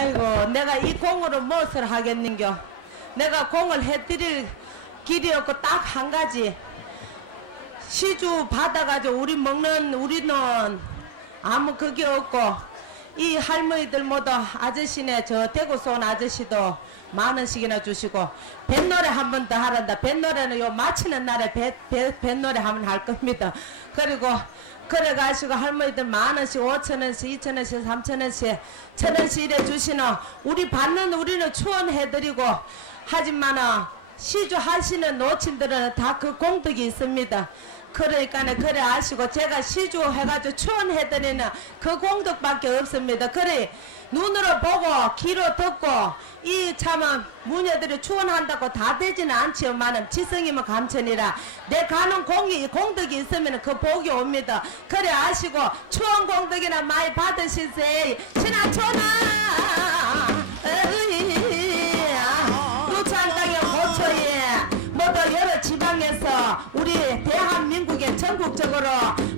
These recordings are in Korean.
아이고 내가 이 공으로 무엇을 하겠는겨. 내가 공을 해드릴 길이 없고 딱 한 가지. 시주 받아가지고 우리는 아무 그게 없고 이 할머니들 모두 아저씨네 저 대구서 온 아저씨도 만 원씩이나 주시고 뱃노래 한 번 더 하란다. 뱃노래는 요 마치는 날에 뱃노래 한번 할 겁니다. 그리고 그래가지고 할머니들 만 원씩 5천 원씩 2천 원씩 3천 원씩 1천 원씩 이래 주시는 우리는 추원해드리고 하지만은 시주 하시는 노친들은 다 그 공덕이 있습니다. 그러니까는 그래 아시고 제가 시주 해가지고 추원해드리는 그 공덕밖에 없습니다. 그래 눈으로 보고 귀로 듣고 이 참은 무녀들이 추원한다고 다 되지는 않지만은 지성이면 감천이라 내 가는 공덕이 있으면 그 복이 옵니다. 그래 아시고 추원 공덕이나 많이 받으시세. 신하천아 누찬 땅에 고초에 모두 여러 지방에서 우리 대한민국의 전국적으로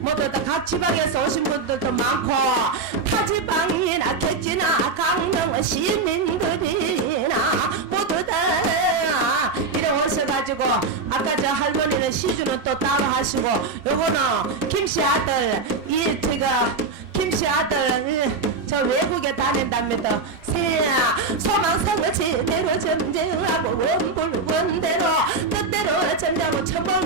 모두 다 각 지방에서 오신 분들도 많고 타 지방이나 객지나 강릉 시민들이나 모두 다 이래 오셔가지고 아까 저 할머니는 시주는 또 따로 하시고 요거는 김씨 아들 김씨 아들 저 외국에 다닌답니다. 새야 소망성을 제대로 점쟁하고 원불원대로 뜻대로 점쟁하고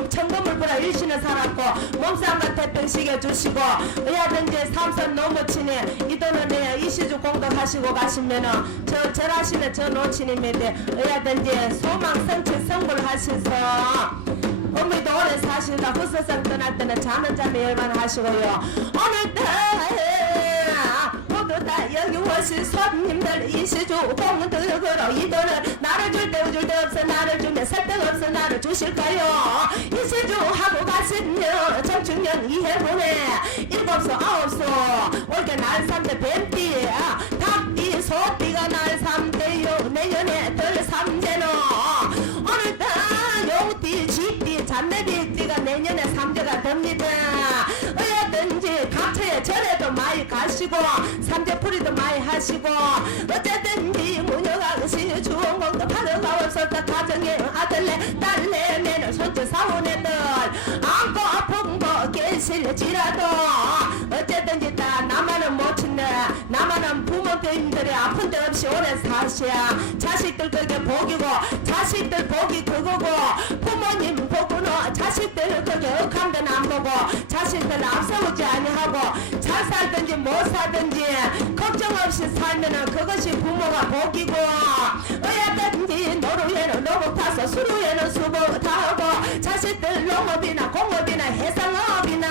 천금을 보라 일신을 살았고 몸싸움과 태평시켜 주시고 의하든지 삼선 노무치네 이 돈은 내 이시주 공덕하시고 가시면은 저 절하시는 저 노친입니다. 의하든지 소망성취 성불하셔서 어머니도 오래 사시다 후서성 떠날 때는 자는 잠에 열만하시고요. 오늘도 모두 다 여기 오신 손님들 이시주 공덕으로 이 돈을 나를 줄 데 없어 나를 주면 설득 없어 나를 주실까요? 이시주 하고 가시면 정충년 이해보내 7소 9소 올게 날 3대 뱀띠 닭띠 소띠가 날 3대요 내년에 덜 3대노 오늘도 용띠 쥐띠 잔내비띠가 내년에 3대가 됩니다. 어여든지 각처에 절에도 많이 가시고 삼재풀이도 많이 하시고 어쨌든지 무녀가 것이 주원공도 파도가 없었다. 가정에 아들네 딸네 매는 손주 사원애들 안고 아픈 거 계실지라도 어쨌든지 다 나만은 못 친네. 나만은 부모님들이 아픈 데 없이 오래 사셔야 자식들 그게 복이고 자식들 복이 그거고 부모님 복으로 자식들 그게 억한 데는 안 보고 자식들 앞서오지 아니하고 잘 살든지 못 살든지 걱정 없이 살면은 그것이 부모가 복이고 어야든지 노루에는 노복 타서 수루에는 수복 타고 자식들 농업이나 공업이나 해상업이나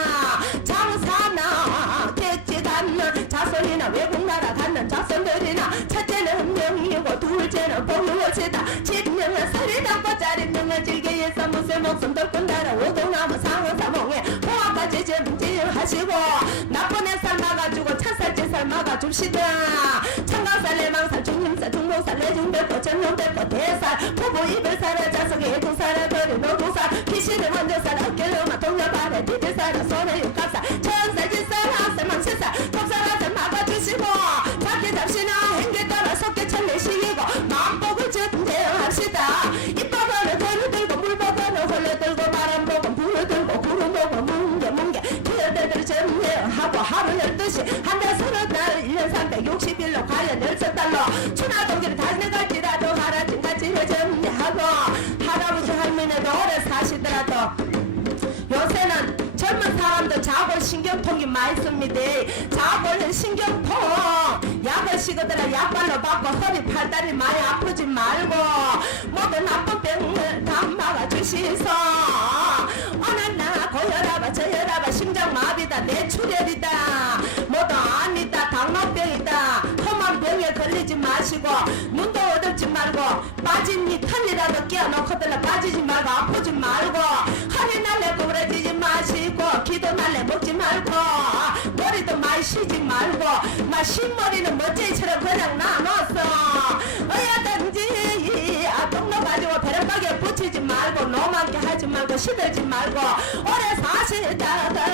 장사나 객지 갖는 자손이나 외국 나라 갖는 자손들이나 첫째는 명이고 둘째는 복무엇이다. 집명은 살이다 꽃자리 명은 질게에서 무쇠 목숨 덜끈 달아 오동나무 상어사몽에 포화까지 점지하시고 나쁜 애살 막아주고 찻살지 살 막아줍시다. 청강살 내망살 중림살 중목살 내중백고 전용백고 대살 부부 이별살 자석에 애동살 거리 노동살 귀신을 먼저 살 어깨로만 동료발에 디딜살 손에 육갑살 천살 짓살 학살 망치살 독살한살 막아주시고 잡기 잡시나 행기 따라 속게 천내시기고 마음복을 전제합시다. 입버거는 거를 들고 물버거는 홀려 들고 바람 보고 불을 들고 구름 보고 뭉게 기어들들 전제하고 하루 12시 한 달 30달 1년 360일로 과연 10달러 추나동기를 다시 갈지라도 하라진같이 전제하고 할아버지 할머니도 오래 사시더라도 요새는 젊은 사람들 자골 신경통이 많이 씁니다. 자골 신경통 약을 시거더라 약발로 받고 허리 팔다리 많이 아프지 말고 모든 나쁜 병을 다 막아주시소. 어느 날 고혈압아 저혈압아 심장마비다 뇌출혈이다 모두 아니다 당뇨병이다 험한 병에 걸리지 마시고 눈도 어둡지 말고 빠진 이 털이라도 끼워놓고들라 빠지지 말고 아프지 말고 허리 날래 구부러지지 마시고 기도 날래 먹지 말고 머리도 많이 쉬지 말고 막 흰머리는 멋쟁이처럼 그냥 놔놨어. 어여든지 똥로 가지고 벼락박에 붙이지 말고 노만게 하지 말고 시들지 말고 오래 사시다가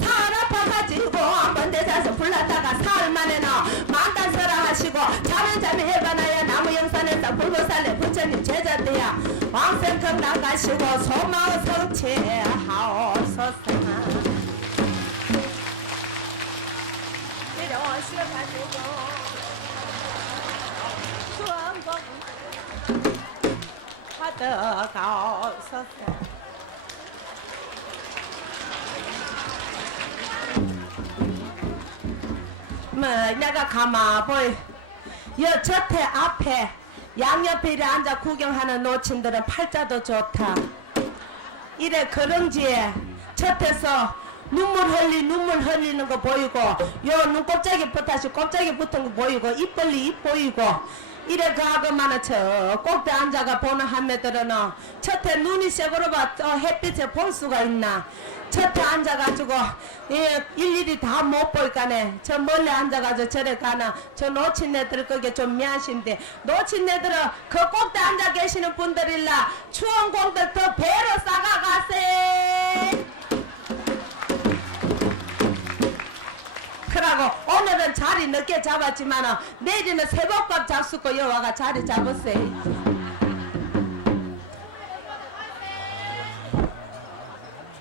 살 아파가지고 한번 대자서 불났다가 사흘 만에는 만단서라 하시고 자는 하시야 왕생강 나가시고 소망 성취하옵소서. 내려오셔가지고 수원공 받아가옵소서. 뭐 내가 가만 보이 여 저태 앞에 양옆에 이래 앉아 구경하는 노친들은 팔자도 좋다. 이래 그런지에 저태서 눈물 흘리는 거 보이고 요 눈곱자기 붙어서 곱자기 붙은 거 보이고 입 벌리 입 보이고 이래 가그만은 저 꼭대 앉아가 보는 한매들은 저태 눈이 새거로 봐 햇빛에 볼 수가 있나. 저태 앉아가지고 일일이 다 못 보니까네 저 멀리 앉아가지고 저래 가나 저 노친네들 그게 좀 미안신데 노친네들은 그 꼭대 앉아 계시는 분들일라 추원공들 더 배로 싸가가세. 그러고 오늘은 자리 늦게 잡았지만 내일은 새벽밥 잡수고 여와가 자리 잡으세요.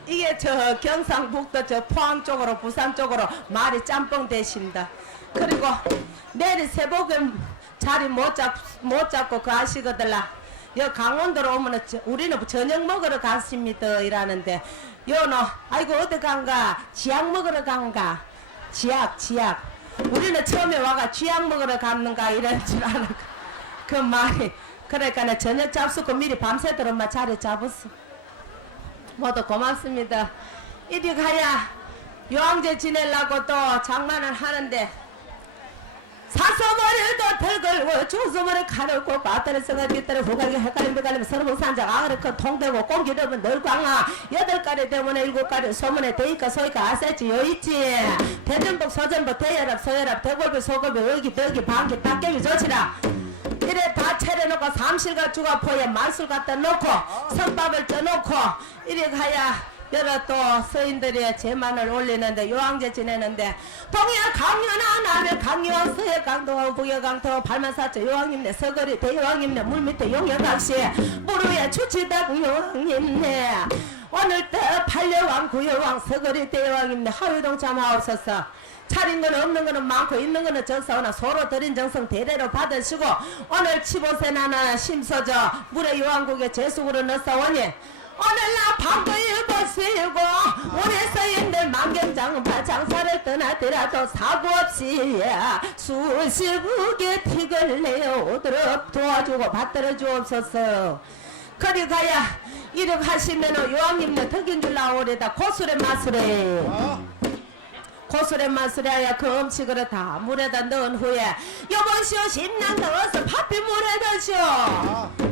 이게 저 경상북도 저 포항 쪽으로 부산 쪽으로 말이 짬뽕 되신다. 그리고 내일 새벽에 자리 못 잡고 그 아시거들라. 여 강원도로 오면은 우리는 저녁 먹으러 갔습니다 이라는데 여는 아이고 어디 간가 지약 먹으러 간가 지약 우리는 처음에 와가 쥐약 먹으러 갔는가 이런 줄 아는 그 말이 그러니까 저녁 잡수고 미리 밤새도록 막 자리 잡았어. 모두 고맙습니다. 이리 가야 요항제 지내려고 또 장만을 하는데 사소머리도 덜걸고 주소머리 가르고 바다에서가 빗다를 후가게 헷갈리면 갈리면 서르봉산장 아그르크 통대고 공기르면 널광아 8가리 때문에 7가리 소문에 대니까 소이까 아세지 여있지 대전복 서전복 대혈압 소혈압 대골비 소골비 의기 덕이 방기 딱깨비 좋지라. 이래 다 차려놓고 삼실과 주가포에 말술 갖다 놓고 석밥을 쪄놓고 이래 가야 여러 또 서인들이 제만을 올리는데 요항제 지내는데 동해 강연아 남해 강연 서해 강동하고 북해 강동하고 발만사자 요항님네 서거리 대요항님네 물밑에 용여각시 무르에 추치다구 요항님네 오늘따 팔려왕 구여왕 서거리 대요항님네 하위동 참하옵소서. 차린 거는 없는 거는 많고 있는 거는 적사오나 서로 드린 정성 대대로 받으시고 오늘 15세 나나 심서저 물의 요한국에 제수구를 넣사오니 오늘날 밤도 일보시고 우리 서인들 만경장파 장사를 떠나더라도 사고 없이 수시국에 틱을 내어오도록 도와주고 받들어 주옵소서. 그리 가야 이렇게 하시면은 요한님네 덕인 줄 나오래다 고술의 마술에 고술의 마술이야 그 음식을 다 물에다 넣은 후에 여보시오 심랑 넣어서 파피 물에 넣으시오.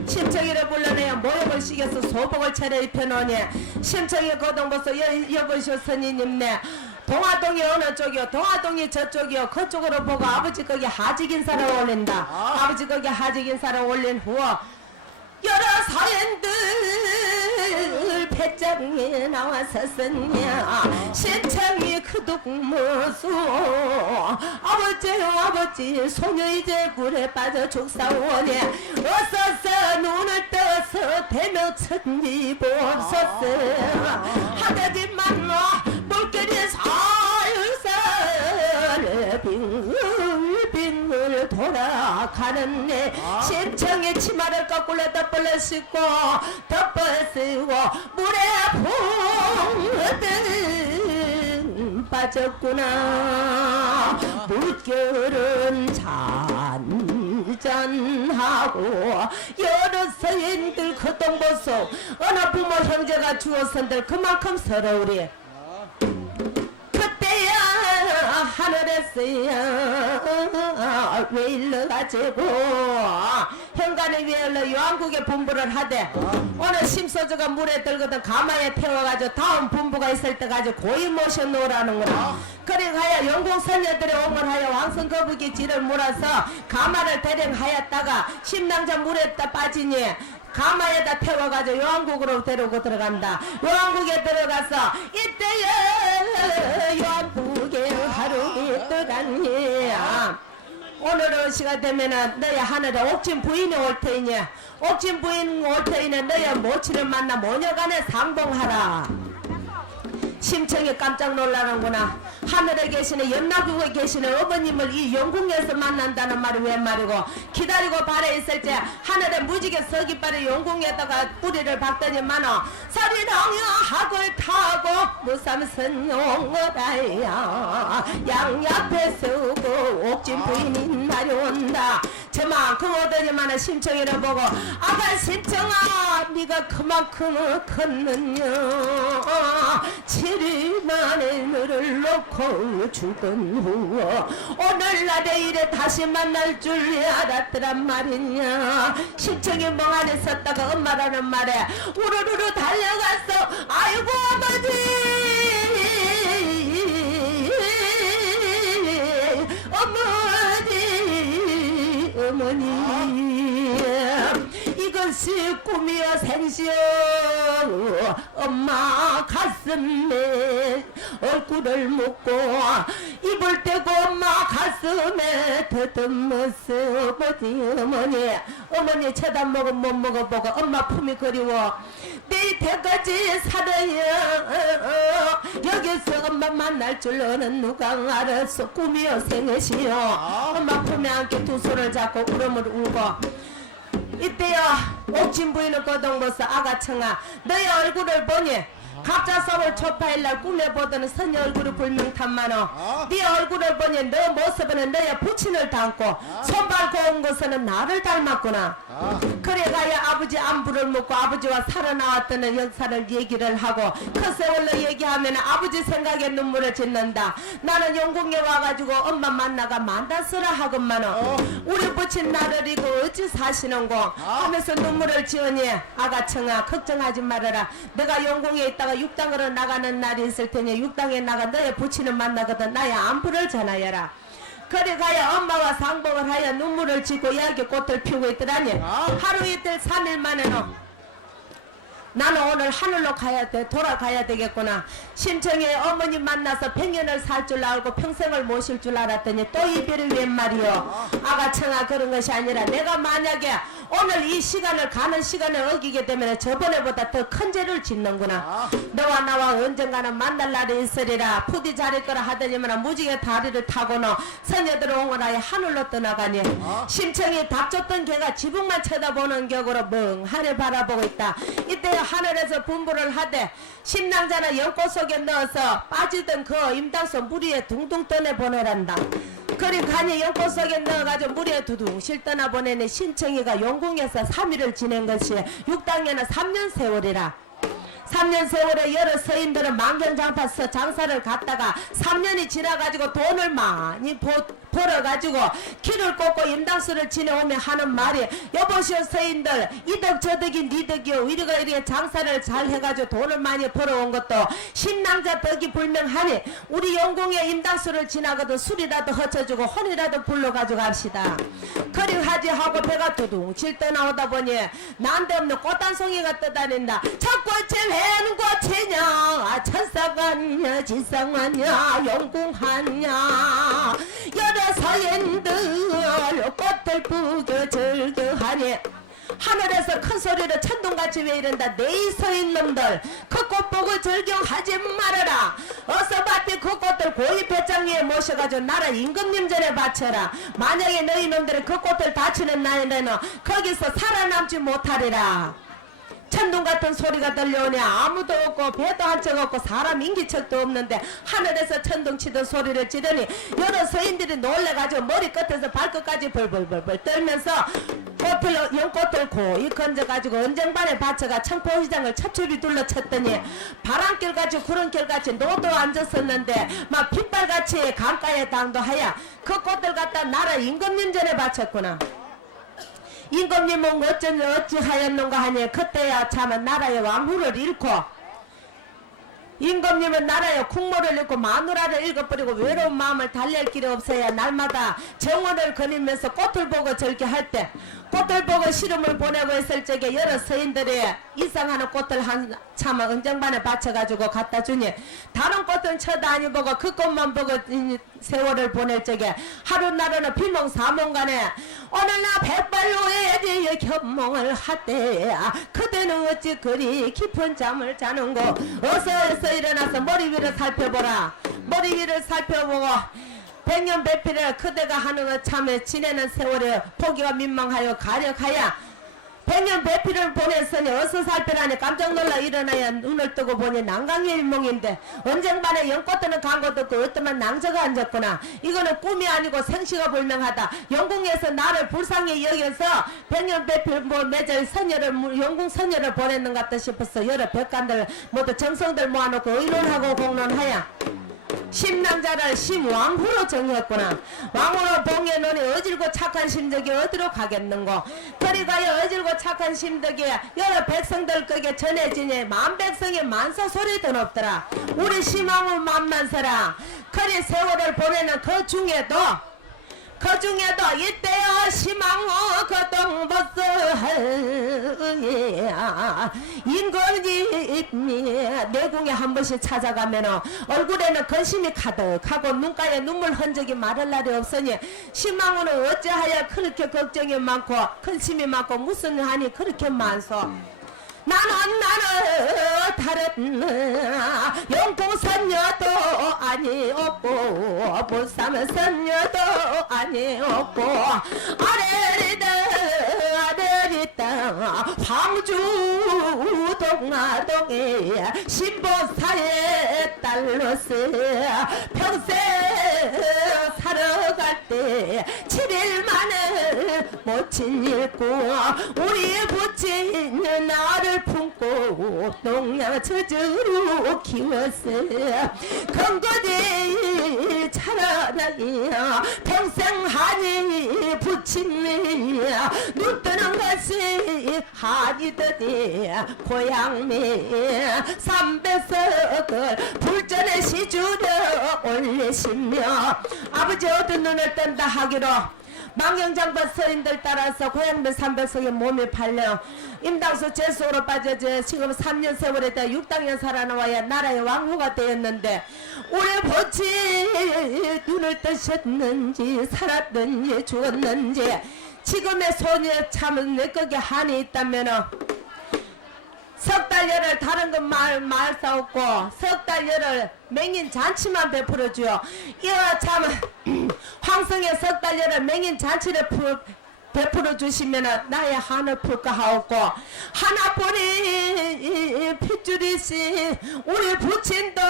심청이를 불러내야 모욕을 시켜서 소복을 차려 입혀놓으니 심청이 거동보소 여보시오 선이님네 동화동이 어느 쪽이요 동화동이 저쪽이요 그쪽으로 보고 아버지 거기 하직인사를 올린다. 아버지 거기 하직인사를 올린 후 여러 사연들 배짱에 나와섰었냐 신청이 그독무수 아버지 소녀 이제 불에 빠져 죽사오니 어서서 눈을 떠서 대며 천지 보옵소서. 하다지만 물결이 살살 빙글빙글 돌아가는 내 심청의 치마를 거꾸로 덮벌러 씻고 덮어 쓰고 물에 붕 빠졌구나. 물결은 잔잔하고 여러 서인들 그 동보소 어느 부모 형제가 죽었은들 그만큼 서러우리. 그때야 하늘에서야 왜 일러가지고 현관에 위에 요한국에 분부를 하되 오늘 심소저가 물에 들거든 가마에 태워가지고 다음 분부가 있을 때까지 고이 모셔놓으라는구나. 그래 가야 영국선녀들의 옹을하여 왕성거북이 지를 물어서 가마를 대령하였다가 심낭자 물에 빠지니 가마에다 태워가지고 요한국으로 데리고 들어간다. 요한국에 들어가서 이때야 요한국에 하루 있더가니 오늘은 시간 되면은 너희 하늘에 옥진 부인이 올 테이니 옥진 부인 올 테이니 너희 모친을 만나 모녀간에 상봉하라. 심청이 깜짝 놀라는구나. 하늘에 계시는 연나국에 계시는 어머님을 이 영궁에서 만난다는 말이 웬 말이고 기다리고 발에 있을 때 하늘에 무지개 서깃발에 영궁에다가 뿌리를 박더니만은 서리덩이 학을 타고 무삼선 용어다야 양옆에 서고 옥진 부인이 날이 온다. 저만큼 오더니만은 심청이를 보고 아가 심청아 네가 그만큼 컸느냐 7일 만에 너를 놓고 죽은 후 오늘날에 이래 다시 만날 줄 알았더란 말이냐. 심청이 멍하니 섰다가 엄마라는 말에 우르르르 달려갔어. 아이고 어머니 이것이 꿈이여 생시여 엄마 가슴에 얼굴을 묻고 입을 떼고 엄마 가슴에 더듬었어. 어머니 쳐다보고 못 먹어보고 엄마 품이 그리워 내 이때까지 살아야 여기서 엄마 만날 줄 너는 누가 알았어. 꿈이여 생시여 엄마 품에 안고 두 손을 잡고 울음을 울고 이때야 옥진 부인은 거동버서 아가청아 너의 얼굴을 보니 각자 서울 초파일날 꿈에 보던 선녀 얼굴이 불명탄만어 네 얼굴을 보니 너 모습은 너의 부친을 닮고 손발 고운 것은 나를 닮았구나. 그래가야 아버지 안부를 묻고 아버지와 살아나왔다는 역사를 얘기를 하고 그 세월로 얘기하면 아버지 생각에 눈물을 짓는다. 나는 영국에 와가지고 엄마 만나가 만났으라 하건만은 우리 부친 나를 이고 어찌 사시는고 하면서 눈물을 지으니 아가청아 걱정하지 말아라. 내가 영국에 있다가 육당으로 나가는 날이 있을 테니 육당에 나가 너의 부친을 만나거든 나의 안부를 전하여라. 그래 가야 엄마와 상봉을 하여 눈물을 짓고 이야기 꽃을 피우고 있더라니 하루 이틀 3일 만에는 나는 오늘 하늘로 가야 돼. 돌아가야 되겠구나. 심청에 어머니 만나서 100년을 살 줄 알고 평생을 모실 줄 알았더니 또 이별이 웬 말이요. 아가청아 그런 것이 아니라 내가 만약에 오늘 이 시간을 가는 시간을 어기게 되면 저번에보다 더 큰 죄를 짓는구나. 너와 나와 언젠가는 만날 날이 있으리라. 부디 잘할 거라 하더니만 무지개 다리를 타고는 선녀들 옹호하여 하늘로 떠나가니 심청이 닥쳤던 개가 지붕만 쳐다보는 격으로 멍하니 바라보고 있다. 이때 하늘에서 분부를 하되 신랑자는 연꽃 속에 넣어서 빠지던 그 임당소 물 위에 둥둥 떠내보내란다. 그리 가니 연꽃 속에 넣어가지고 물에 두둥실 떠나보내니 신청이가 영궁에서 3일을 지낸 것이 육당에는 3년 세월이라. 3년 세월에 여러 서인들은 만경장파서 장사를 갔다가 3년이 지나가지고 돈을 많이 벌어가지고 길을 꽂고 임당수를 지내오며 하는 말이 여보시오 서인들 이덕 저덕이 니덕이요 이리가 장사를 잘 해가지고 돈을 많이 벌어온 것도 신랑자 덕이 불명하니 우리 영궁에 임당수를 지나가도 술이라도 허쳐주고 혼이라도 불러가지고 갑시다. 그리 하지 하고 배가 두둥실 떠나오다 보니 난데없는 꽃단송이가 떠다닌다. 첫꽃에 웬 꽃이냐 천상하냐 지상하냐 영궁하냐 여러 서인들 꽃을 부겨 즐겨하니 하늘에서 큰 소리로 천둥같이 왜 이런다. 네 서인놈들 그 꽃 보고 즐겨하지 말아라. 어서 밭에 그 꽃들 고위 배짱 위에 모셔가지고 나라 임금님 전에 바쳐라. 만약에 너희 놈들이 그 꽃을 다치는 날에는 거기서 살아남지 못하리라. 천둥 같은 소리가 들려오니 아무도 없고 배도 한 척 없고 사람 인기척도 없는데 하늘에서 천둥 치던 소리를 지르니 여러 서인들이 놀래가지고 머리끝에서 발끝까지 벌벌벌벌 떨면서 연꽃을 고이 건져가지고 언쟁반에 받쳐가 청포시장을 첩첩이 둘러쳤더니 바람길같이 구름길같이 노도 앉았었는데 막 핏발같이 강가에 당도하여 그 꽃들 갖다 나라 임금님 전에 바쳤구나. 임금님은 어찌하였는가 하니 그때야 참 나라의 왕후를 잃고 임금님은 나라의 국모를 잃고 마누라를 잃어버리고 외로운 마음을 달랠 길이 없어야 날마다 정원을 거니면서 꽃을 보고 절개할 때 꽃을 보고 시름을 보내고 있을 적에 여러 서인들이 이상하는 꽃을 한참 은정반에 받쳐가지고 갖다 주니 다른 꽃은 쳐다 아니 보고 그 꽃만 보고 세월을 보낼 적에 하루나루는 비몽사몽간에 오늘 나 백발로에 현몽을 하대 그대는 어찌 그리 깊은 잠을 자는고 어서 일어나서 머리 위를 살펴보라. 머리 위를 살펴보고 백년배필을 그대가 하는 것 참에 지내는 세월에 포기가 민망하여 가력하여 백년배필을 보냈으니 어서 살펴라니 깜짝 놀라 일어나야 눈을 뜨고 보니 난강의 일몽인데 언쟁반에 연꽃드는 강도 없고 어떠면 낭저가 앉았구나. 이거는 꿈이 아니고 생시가 불명하다. 영궁에서 나를 불쌍히 여겨서 백년배필 맺을 선녀를 영궁 선녀를 보냈는 것 같다 싶어서 여러 백관들 모두 정성들 모아놓고 의논하고 공론하여 심남자를 심왕후로 정했구나. 왕후로 봉해놓으니 어질고 착한 심덕이 어디로 가겠는고. 그리가여 어질고 착한 심덕이 여러 백성들 끄게 전해지니 만백성이 만사 소리도 없더라. 우리 심왕후 만만서라. 그리 세월을 보내는 그 중에도 이때여 심왕후 거동버스 인건이 내궁에 한 번씩 찾아가면 얼굴에는 근심이 가득하고 눈가에 눈물 흔적이 마를 날이 없으니 심왕후는 어찌하여 그렇게 걱정이 많고 근심이 많고 무슨 한이 그렇게 많소. 나는 다른 영궁선녀도 아니었고 불삼선녀도 아니었고 아래리다 황주 동아동에 신보사의 딸로서 평생 살아갈 때 7일 만에 모친 잃고 우리 부친은 나를 품고 동양처주로 키웠어. 건거지 차라리 평생 하니 부친이 눈 뜨는 것이 하니더니 고향미 300석을 불전에 시주려 올리시며 아버지 어떤 눈을 뜬다 하기로 망경장반 서인들 따라서 고향들 300석의 몸이 팔려 임당수 제수로 빠져져 지금 3년 세월에 다 6당년 살아나와야 나라의 왕후가 되었는데 우리 보치 눈을 뜨셨는지 살았는지 죽었는지 지금의 소녀 참은 내 거기 한이 있다면은 석 달 열흘 다른 건 말 싸웠고 석 달 열흘 맹인 잔치만 베풀어주요. 이와 참은 황성의 석 달 열흘 맹인 잔치를 베풀어 주시면 나의 한을 풀까 하옵고 하나뿐인 핏줄이시 우리 부친도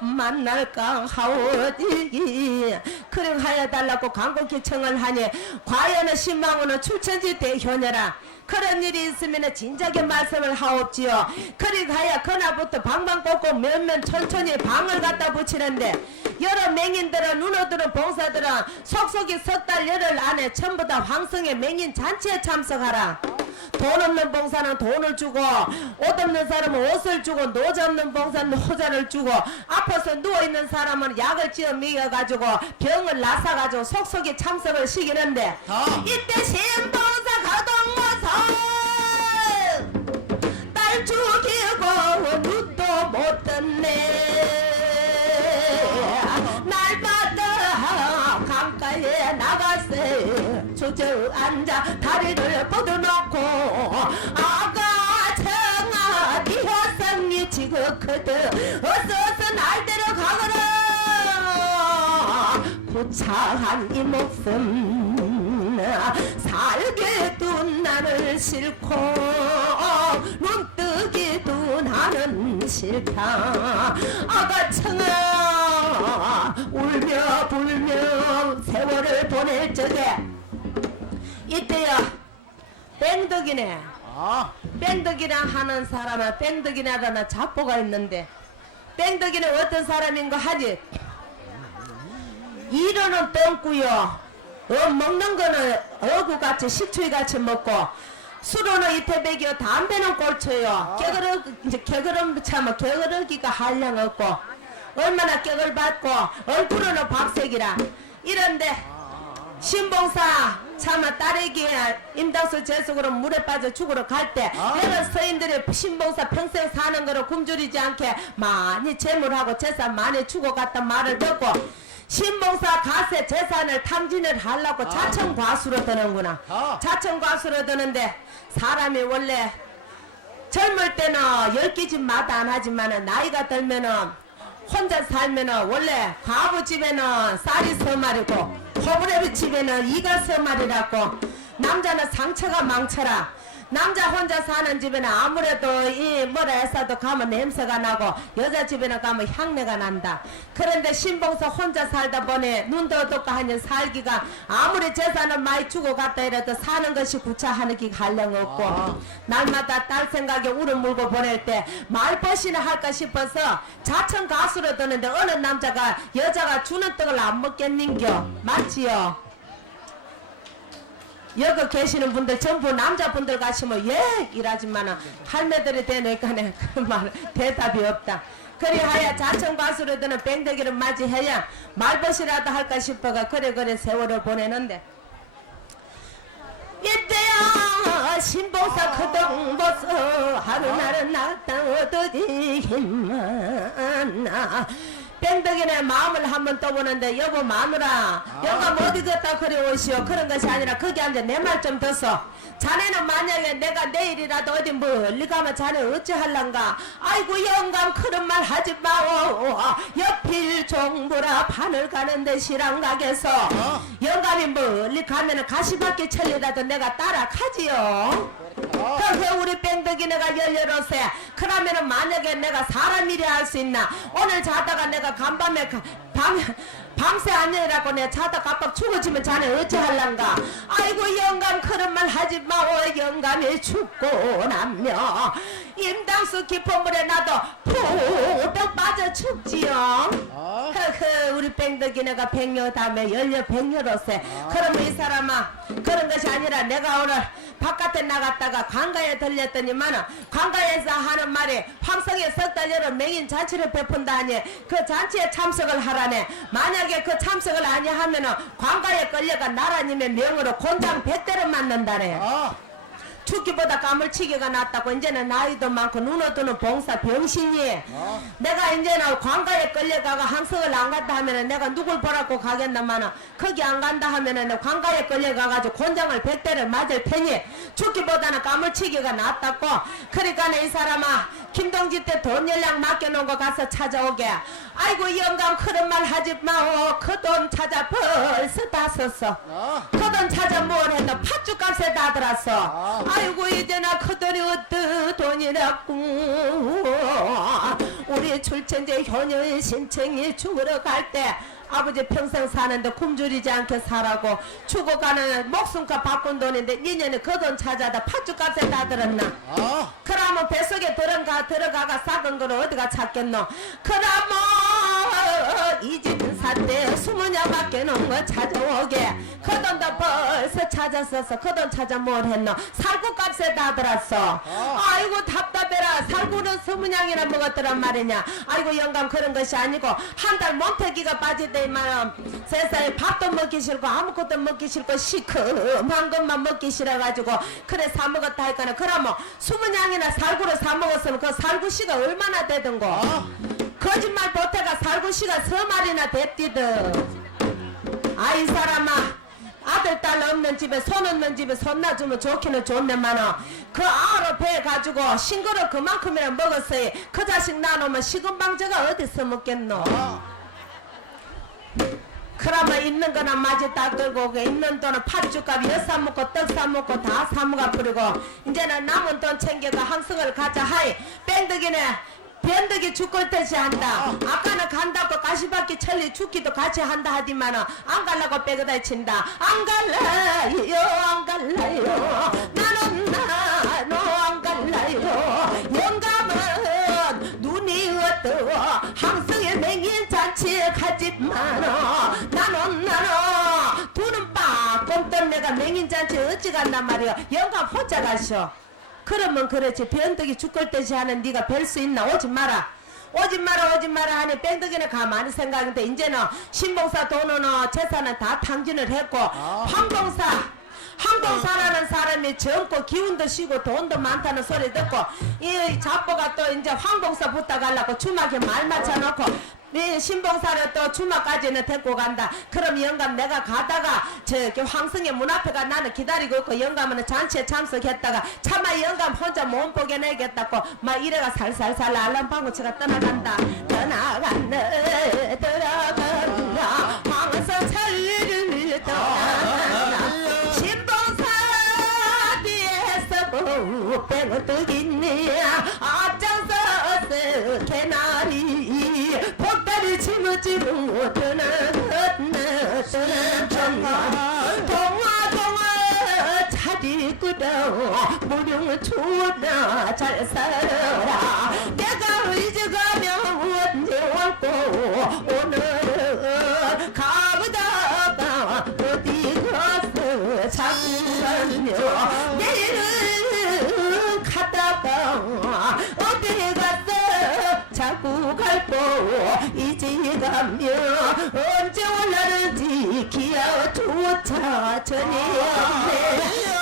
만날까 하오니 그래 하여 달라고 간곡히 청을 하니 과연은 신망원은 출천지 대효녀라. 그런 일이 있으면 진작에 말씀을 하옵지요. 그리 가야 그날부터 방방 꽂고 면면 천천히 방을 갖다 붙이는데 여러 맹인들은 누너들은 봉사들은 속속이 석 달 열흘 안에 전부 다 황성의 맹인 잔치에 참석하라. 돈 없는 봉사는 돈을 주고 옷 없는 사람은 옷을 주고 노자 없는 봉사는 노자를 주고 아파서 누워있는 사람은 약을 지어 먹여가지고 병을 나사가지고 속속이 참석을 시키는데 이때 신봉사 가동모서 딸 죽이고 눈도 못 떴네. 날마다 강가에 나가서 주저앉아 다리를 뻗어놓고 아가 청아 네 혈성이 지긋거든 어서 날 데려가거라. 구차한 이 목숨 살게 둔 나를 싫고 눈뜨기도 나는 싫다. 아가청아 울며 불며 세월을 보낼 적에 이때야 뺑덕이네. 뺑덕이라 하는 사람은 뺑덕이라는 잡보가 있는데 뺑덕이는 어떤 사람인가 하지. 이로는 똥꾸요 먹는 거는 어구같이 식초이같이 먹고 술은 이태백이요 담배는 꼴초요. 게으름 참 게으르기가 한량 없고 얼마나 격을 받고 얼굴은 박색이라. 이런데 신봉사 차마 딸에게 임당수 재속으로 물에 빠져 죽으러 갈 때 여러 서인들이 신봉사 평생 사는 거로 굶주리지 않게 많이 재물하고 재산 많이 주고 갔단 말을 듣고 신봉사 가세 재산을 탕진을 하려고 자천과수로 드는구나. 자천과수로 드는데 사람이 원래 젊을 때는 10개 집마다 안 하지만은 나이가 들면은 혼자 살면은 원래 과부 집에는 쌀이 서말이고 호부레비 집에는 이가 서말이라고. 남자는 상처가 망쳐라. 남자 혼자 사는 집에는 아무래도 이 뭐라 해서도 가면 냄새가 나고 여자 집에는 가면 향내가 난다. 그런데 신봉사 혼자 살다 보니 눈도 어둡고 하는 살기가 아무리 재산을 많이 주고 갔다 이래도 사는 것이 구차하는 게 갈량 없고 날마다 딸 생각에 울음 물고 보낼 때 말벗이나 할까 싶어서 자천 가수로 드는데 어느 남자가 여자가 주는 떡을 안 먹겠는겨. 맞지요? 여기 계시는 분들 전부 남자분들 가시면 예 이라지만은 할매들이 되니까는 그 말 대답이 없다. 그리하여 자천과수로 드는 뺑덕이를 맞이해야 말벗이라도 할까 싶어가 그래 세월을 보내는데 이때야 신봉사 그동 보소 하루날은 나갔다 오더지 힘만나. 뺑덕이네 마음을 한번 떠보는데 여보 마누라 영감 어디 갔다 그래 오시오. 그런 것이 아니라 거기 앉아 내 말 좀 듣소. 자네는 만약에 내가 내일이라도 어디 멀리 가면 자네 어찌할란가. 아이고 영감 그런 말 하지 마오. 옆일 종부라 판을 가는데 시랑각에서 영감이 멀리 가면은 가시밭길 천리라도 내가 따라가지요. 그래서 우리 뺑덕이네가 열려놓으세. 그러면은 만약에 내가 사람 일이 할 수 있나. 오늘 자다가 내가 간밤에 밤새 안녕이라고 내가 자다 깜빡 죽어지면 자네 어찌할란가. 아이고 영감 그런 말 하지 마오. 영감이 죽고 나면 임당수 깊은 물에 나도 푹 빠져 죽지요. 우리 뺑덕이네가 백녀 다음에 열려 백녀로세. 그러면 이 사람아 그런 것이 아니라 내가 오늘 바깥에 나갔다가 관가에 들렸더니만은 관가에서 하는 말이 황성에 석 달 여름 맹인 잔치를 베푼다 하니 그 잔치에 참석을 하라네. 만약에 그 참석을 아니하면은 관가에 끌려가 나라님의 명으로 곤장 100대를 맞는다네. 죽기보다 까물치기가 낫다고. 이제는 나이도 많고 눈 어두는 봉사 병신이 내가 이제는 관가에 끌려가가 항성을 안 간다 하면은 내가 누굴 보라고 가겠나마는 거기 안 간다 하면은 관가에 끌려가가지고 곤장을 100대를 맞을 테니 죽기보다는 까물치기가 낫다고. 그러니까 이 사람아 김동지 때 돈 연락 맡겨놓은 거 가서 찾아오게. 아이고 영감 그런 말 하지 마오. 그 돈 찾아 벌써 다 썼어. 그 돈 찾아 뭘 했노. 팥죽값에 다 들었어. 아이고 이제나 그 돈이 어떤 돈이라고. 우리 출천제 효녀의 신청이 죽으러 갈 때 아버지 평생 사는데 굶주리지 않게 살라고 죽어가는 목숨값 바꾼 돈인데 니네는 그 돈 찾아다 팥죽값에 다 들었나. 그러면 뱃속에 들어가가 싹은 거를 어디가 찾겠노. 그러면 이 집 사때 20냥밖에 놓은 거 찾아오게. 그 돈도 벌써 찾았었어. 그 돈 찾아 뭘 했노. 살구값에 다 들었어. 아이고 답답해라. 살구는 20냥이나 먹었더란 말이냐. 아이고 영감 그런 것이 아니고 한 달 몸태기가 빠지대 이만은 세상에 밥도 먹기 싫고 아무것도 먹기 싫고 시큼한 것만 먹기 싫어가지고 그래 사 먹었다 하니까는 그러면 20냥이나 살구를 사 먹었으면 그 살구씨가 얼마나 되던고. 거짓말 보태가 살구씨가 서말이나 됐디든. 아이 사람아 아들 딸 없는 집에 손 없는 집에 손 놔주면 좋기는 좋네만은 그 아로 배 가지고 싱거러 그만큼이나 먹었어요. 그 자식 나놓으면 식은방제가 어디서 먹겠노. 그러면 있는 거나 마저 다 끌고 오게. 있는 돈은 팥죽값 엿 사먹고 떡 사먹고 다 사먹어 버리고 이제는 남은 돈 챙겨가 항성을 가자 하이. 뺑덕이네 변덕이 죽을 듯이 한다. 아까는 간다고 가시밭길 천리 죽기도 같이 한다 하지만은 안 갈라고 빼그다 친다. 안 갈라요 안 갈라요 나는 나너 안 갈라요. 영감은 눈이 어두워 항성에 맹인 잔치에 가지만은 나는 두는 빠꼼 뜬 내가 맹인 잔치 어찌 간단 말이야. 영감 혼자 가시오. 그러면 그렇지. 변덕이 죽을 듯이 하는 네가 뵐 수 있나. 오지 마라 오지 마라 하니 뺑덕이는 가만히 생각인데 이제는 신봉사 돈은 재산은 다 탕진을 했고 황봉사라는 사람이 젊고 기운도 쉬고 돈도 많다는 소리 듣고 이 잡보가 또 이제 황봉사 붙어 가려고 주막에 말 맞춰놓고 네 신봉사를 또 주말까지는 데리고 간다. 그럼 영감 내가 가다가 저기 황성의 문 앞에가 나는 기다리고 있고 영감은 잔치에 참석했다가 차마 영감 혼자 못 보게 내겠다고 막 이래가 살살살 알람방구치가 떠나간다. 떠나간다 황성 살리를 떠나간다. 신봉사 뒤에서 뺑을 뜨겠네. 앞장서 개나리 복다리 지무지무 떠나갔네. 동화 차리꾸다 무룡 추나 잘 살아라. 내가 이제 가면 언제 왔고 오늘은 가보다가 어디 가서 자꾸 가며 내일은 갔다가 어디 가서 자꾸 갈고 이제 가면 언제 올라는지 기아조차 전이 없네.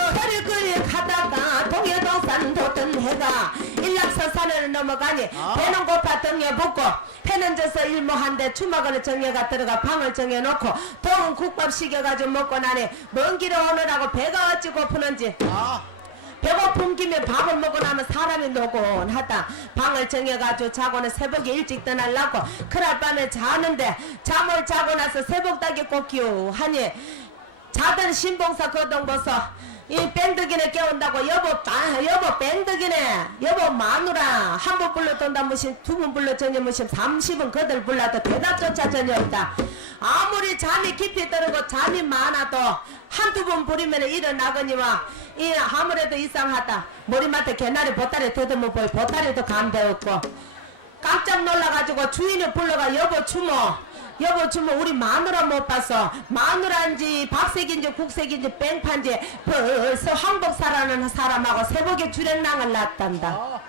거리거리 가다가 동해동산 돋던 해가 일락서산을 넘어가니 배는 고파 등에 붙고 패는 져서 일모한데 주먹을 정해가 들어가 방을 정해놓고 동은 국밥 시켜가지고 먹고 나니 먼 길에 오느라고 배가 어찌 고프는지 배고픈 김에 밥을 먹고 나면 사람이 노곤하다. 방을 정해가지고 자고는 새벽에 일찍 떠나려고 그날 밤에 자는데 잠을 자고 나서 새벽 닭이 꽂기요 하니 자던 신봉사 거동 벗어 이 뺑덕이네 깨운다고 여보 뺑덕이네 여보 마누라 한 번 불러돈다 무심 두 번 불러 전혀 무심 30은 거들 불러도 대답조차 전혀 없다. 아무리 잠이 깊이 들고 잠이 많아도 한두 번 부리면 일어나거니와 이 아무래도 이상하다. 머리맡에 개나리 보따리 더듬어 보이 보따리도 감대없고 깜짝 놀라가지고 주인을 불러가 여보 주모 우리 마누라 못 봤어. 마누라인지 박색인지 국색인지 뺑판지 벌써 황복사라는 사람하고 새벽에 주랭랑을 놨단다.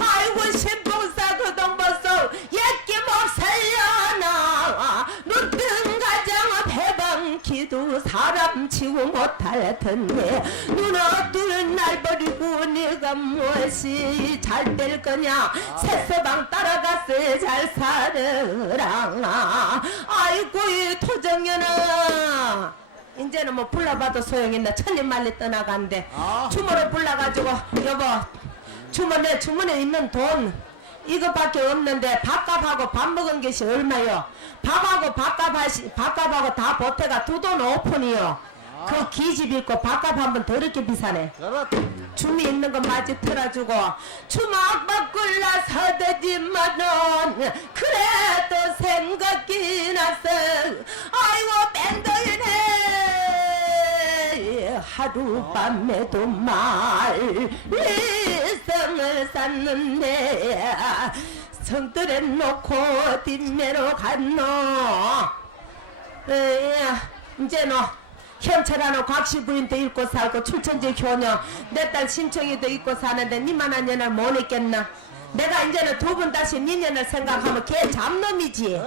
아이고 신봉사 그동 벌써 옛기 못 살려나 눈뜬 가장 해방기도 사람 치고 못할 텐데 눈어 뚫은 날 버리고 내가 무엇이 잘 될 거냐. 새서방 따라갔어 잘 살으라. 아이고 이 토정년아 이제는 뭐 불러봐도 소용있나. 천리말리 떠나간대. 주모를 불러가지고 여보 주모 내 주머니에 있는 돈 이거밖에 없는데 밥값하고 밥 먹은 것이 얼마요? 밥하고 밥값하고 다 보태가 두 돈 5푼이요. 그 기집 있고 밥값 한번 더럽게 비싸네. 줌이 있는 거 마치 틀어주고 주막 바꿀라 사대지만은 그래도 생각이 났어. 아이고 뺑덕이네 하룻밤에도 말리성을 쌌는데 성들에 놓고 뒷매로 갔노. 이제 너 현철하는 곽씨 부인도 있고 살고 출천지 효녀 내 딸 신청이도 있고 사는데 니만한 년을 못 있겠나. 내가 이제는 두 번 다시 니년을 생각하면 걔 잡놈이지.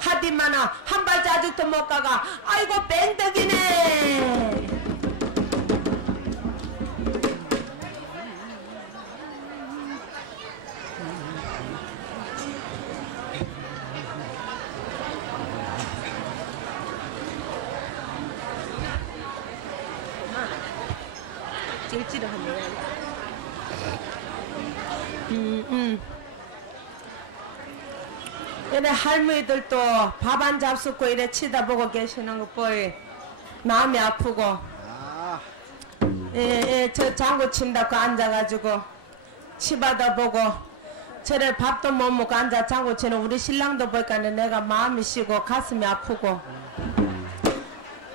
하디만은 한 발자 아직도 못 가가. 아이고 뺑덕이네. 찔찔하네. 이래 할머니들도 밥 한 잡숫고 이래 치다보고 계시는 거 보이 마음이 아프고. 저 장구 친다고 앉아가지고 치받아 보고 저래 밥도 못 먹고 앉아 장구 치는 우리 신랑도 보니까 내가 마음이 쉬고 가슴이 아프고.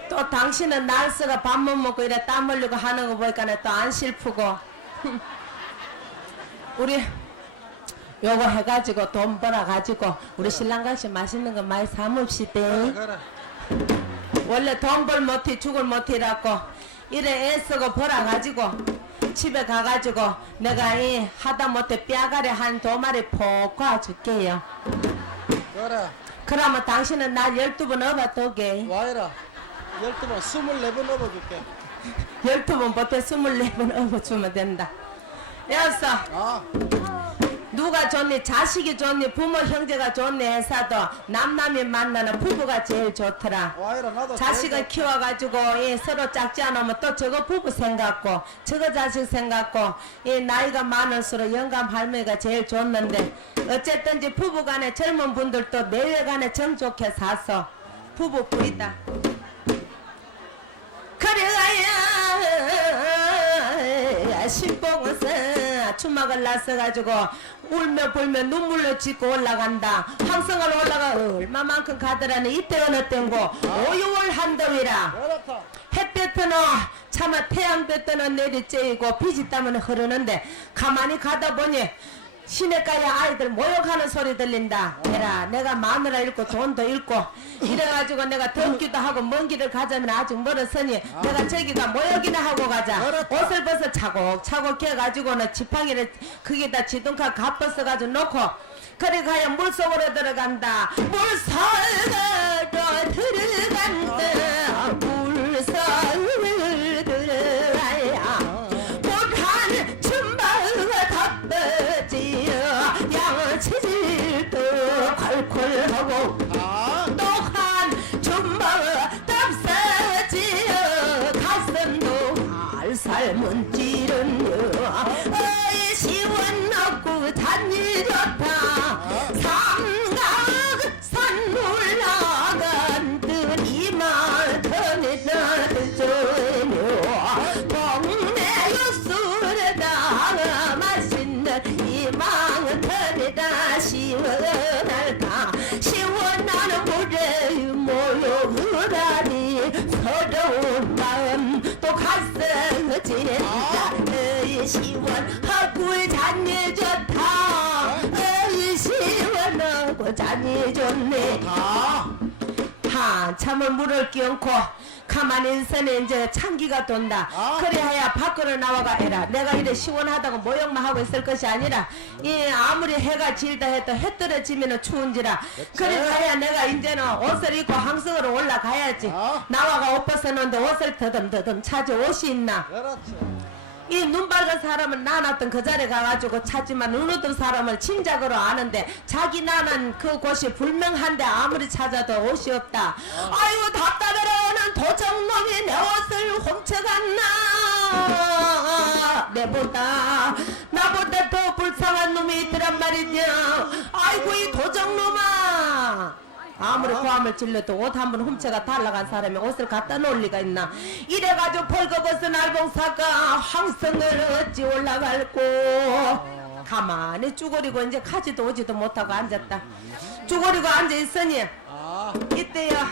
또 당신은 날씨가 밥 못 먹고 이래 땀 흘리고 하는 거 보니까 또 안 슬프고. 우리 요거 해가지고 돈 벌어가지고 우리 신랑같이 맛있는 거 많이 사먹읍시다. 그래. 원래 돈 벌 못해 죽을 못해라고 이래 애쓰고 벌어가지고 집에 가가지고 내가 이 하다못해 뼈가리 한 2마리 폭 구워줄게요. 그래. 그러면 당신은 날 12번 업어두게. 와이라. 12번 24번 업어줄게. 12번 못해 24번 업어주면 된다. 여섯. 아. 누 누가 좋니 자식이 좋니 부모 형제가 좋니 해서도 남남이 만나는 부부가 제일 좋더라. 와이라 나도 자식을 키워가지고 서로 짝지 않으면 또 저거 부부 생각고 저거 자식 생각고 나이가 많을수록 영감 할머니가 제일 좋는데 어쨌든지 부부간에 젊은 분들도 내외간에 정좋게 사서 부부 부이다. 그래야 신봉은 추막을 났어가지고 울며 불며 눈물로 짓고 올라간다. 항성을 올라가 얼마만큼 가더라니 이때 어느 때고 5, 6월 한더위라 그렇다. 햇볕은 차마 태양볕은 내리쬐이고 빛이 따면 흐르는데 가만히 가다 보니 시내가에 아이들 모욕하는 소리 들린다. 해라 내가 마누라 잃고 돈도 잃고 이래가지고 내가 덥기도 하고 먼 길을 가자면 아직 멀었으니 내가 저기가 모욕이나 하고 가자. 그렇다. 옷을 벗어 차곡차곡 해가지고는 지팡이를 거기다 지둥카 갑벗어가지고 놓고 그래 가야 물속으로 들어간다. 물속으로 들어간다. 물속으로 들어가야 못한 춘바가 덮어지어 양치질도 콜콜하고 또한 춘바가 덮어지어 가슴도 살살 문지르며 어이 시원하고 잔이 좋다. 삼각산 올라간 이만큼이 나를 줘요. 동네 육수에다가 맛있는 이만큼이다. 시원할까 시원한 물에 모여으라니 서러운 마음 또 가슴지는다. 시원하고 잔이 좋다. 시원하고 잔이 좋네. 한참을 물을 끼얹고 가만히 있으니 이제 찬기가 돈다. 그래야 밖으로 나와가 해라. 내가 이래 시원하다고 모욕만 하고 있을 것이 아니라 아무리 해가 질다 해도 해 떨어지면 추운지라. 그래야 내가 이제는 옷을 입고 항성으로 올라가야지. 나와가 옷 벗어놓는데 옷을 더듬더듬 찾아 옷이 있나. 그렇지. 이 눈 밝은 사람은 나눴던 그 자리에 가가지고 찾지만 눈 어떤 사람을 친작으로 아는데 자기 나는 그 곳이 불명한데 아무리 찾아도 옷이 없다. 아이고 답답해라는 도적놈이 내 옷을 훔쳐갔나. 나보다 더 불쌍한 놈이 있더란 말이냐. 아이고 이 도적놈아. 아무리 고함을 질러도 옷 한 번 훔쳐가 달라간 사람이 옷을 갖다 놓을 리가 있나. 이래가지고 벌거벗은 알봉사가 황성을 어찌 올라갈꼬. 가만히 쭈그리고 이제 가지도 오지도 못하고 앉았다. 쭈그리고 앉아있으니 이때야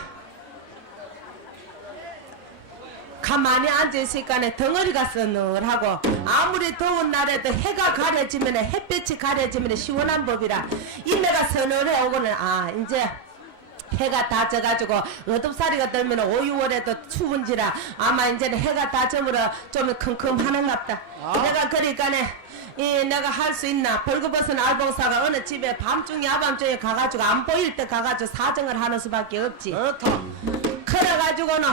가만히 앉아있으니까 덩어리가 서늘하고 아무리 더운 날에도 해가 가려지면 햇빛이 가려지면 시원한 법이라 인내가 서늘해 오고는 이제 해가 다 져가지고 어둠살이가 들면 5, 6월에도 추운지라 아마 이제는 해가 다 저물어 좀 컴컴하는갑다. 내가 그러니까네 내가 할 수 있나. 벌거벗은 알봉사가 어느 집에 밤중에 야밤중에 가가지고 안 보일 때 가가지고 사정을 하는 수밖에 없지. 그렇다. 그래가지고는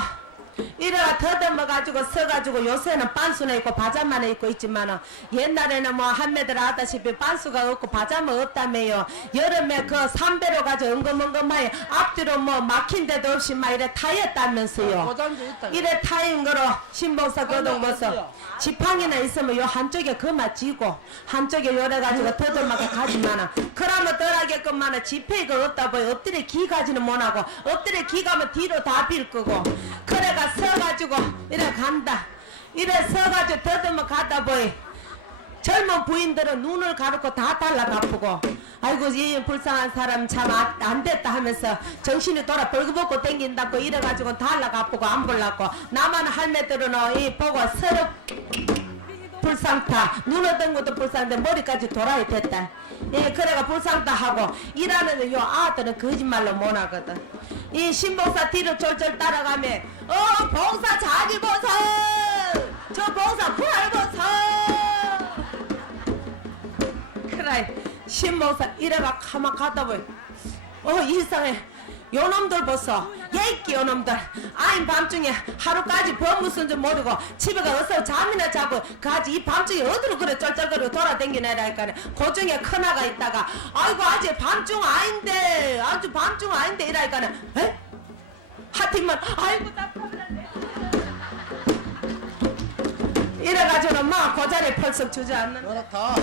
이래가 더듬어가지고 서가지고 요새는 빤수는 있고 바자만 있고 있지만은 옛날에는 뭐 한매들 아다시피 빤수가 없고 바자만 없다며요. 여름에 그 삼배로 가지고 엉금엉금하여 앞뒤로 뭐 막힌 데도 없이 막 이래 타였다면서요. 포장도 있다. 이래 타인 거로 신봉사 거동 벗어 지팡이나 있으면 요 한쪽에 그마 쥐고 한쪽에 요래가지고 더듬하게 가지만은 그러면 덜하게끔만은 지폐가 없다 보여. 엎드려 기 가지는 못하고 엎드려 기 가면 뒤로 다 빌 거고 그래가 서가지고 이래 간다. 이래 서가지고 더듬어 가다 보이 젊은 부인들은 눈을 가르고 다 달라가쁘고 아이고 이 불쌍한 사람 참 안 됐다 하면서 정신이 돌아 벌거벗고 댕긴다고 이래가지고 달라가쁘고 안 볼라고 나만 할매들은 이 보고 서로 불쌍타. 눈 어떤 것도 불쌍한데 머리까지 돌아야 됐다. 그래가 불쌍타 하고 일하는 요 아들은 거짓말로 못하거든. 이 신봉사 뒤를 쫄쫄 따라가며 봉사 자기 보소 저 봉사 부활 보소. 그래 신봉사 이래가 가만 가다 보니 이상해. 요놈들 보소. 예끼 요놈들 아인 밤중에 하루까지 법무슨 줄 모르고 집에 가서 잠이나 자고 가지 이 밤중에 어디로 그래 쩔쩔거리고 돌아댕기네라니까 고중에 큰아가 있다가 아이고 아직 밤중 아닌데 아주 밤중 아닌데 이라니까 에? 하여튼만 아이고 답답하네 이래가지고는 막 그 자리에 펄썩 주저앉는 너라 다.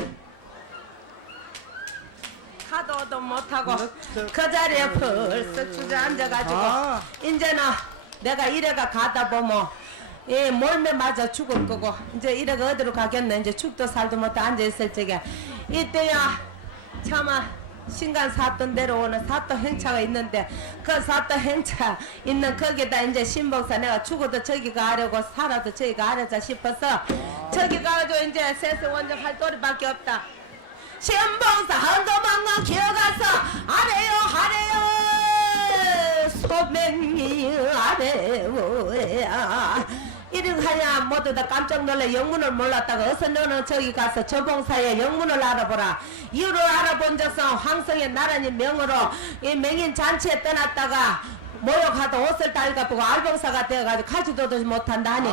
가도도 못하고 그렇죠. 그 자리에 펄썩 주저앉아가지고 아. 이제는 내가 이래가 가다 보면 이 몰매 맞아 죽을 거고 이제 이래가 어디로 가겠나 이제 죽도 살도 못해 앉아있을 적에 이때야 차마 신간 사또 내려오는 사또 행차가 있는데 그 사또 행차 있는 거기다 이제 신봉사 내가 죽어도 저기 가려고 살아도 저기 가려자 싶어서 저기 가가지고 이제 세상 원정 할 도리밖에 없다. 신봉사 한거만거 기어가서 아래요 아래요 소맹이 아래요야 이렇게하냐 모두 다 깜짝 놀라 영문을 몰랐다가 어서 너는 저기 가서 저봉사의 영문을 알아보라. 이유를 알아본 적은 황성의 나라니 명으로 이 맹인 잔치에 떠났다가 모욕하다 옷을 달가보고 알봉사가 되어가지고 가지도도 못한다 하니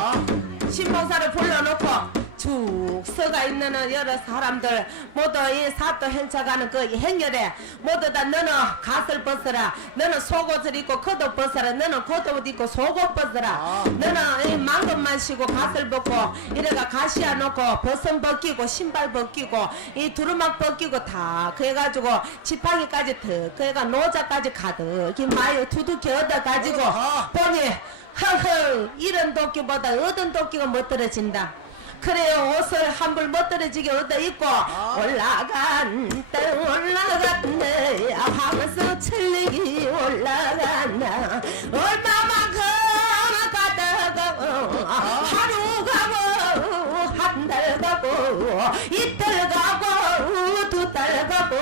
신봉사를 불러놓고 쭉 서가 있는 여러 사람들 모두 이 사또 행차 가는 그 행렬에 모두 다 너는 갓을 벗어라 너는 속옷을 입고 겉옷 벗어라 너는 겉옷 입고 속옷 벗어라 너는 이 망금만 쉬고 갓을 벗고 이래가 가시아 놓고 벗은 벗기고 신발 벗기고 이 두루막 벗기고 다 그래가지고 지팡이까지 턱 그래가 노자까지 가득히 마요 두둑히 얻어가지고 보니 허허 이런 도끼보다 얻은 도끼가 못 떨어진다. 그래요 옷을 한불 못 떨어지게 얻어 입고 올라간다 하면서 천리기 올라간다 얼마만큼 가다가 하루 가고 한 달 가고 이틀 가고 두 달 가고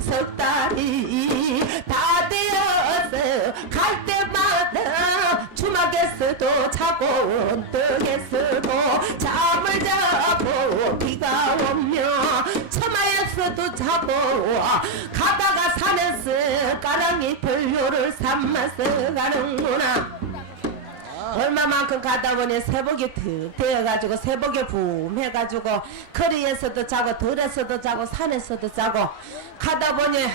석 달이 다 되어서 갈 때마다 주막에서도 자고 언덕에서도 잠을 자고 비가 오며 처마에서도 자고 가다가 산에서 까랑이 별요를 삼아서 가는구나. 얼마만큼 가다 보니 새벽이 득 되어가지고 새벽에 붐 해가지고 거리에서도 자고 들에서도 자고 산에서도 자고 가다 보니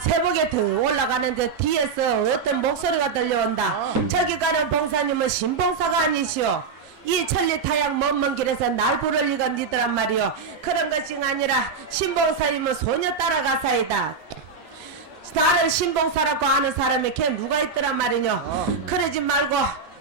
새벽에 더 올라가는데 뒤에서 어떤 목소리가 들려온다. 저기 가는 봉사님은 신봉사가 아니시오. 이 천리타양 먼 길에서 날 부를 리가 니더란 말이오. 그런 것이 아니라 신봉사님은 소녀 따라가사이다. 다른 신봉사라고 하는 사람이 걔 누가 있더란 말이뇨. 그러지 말고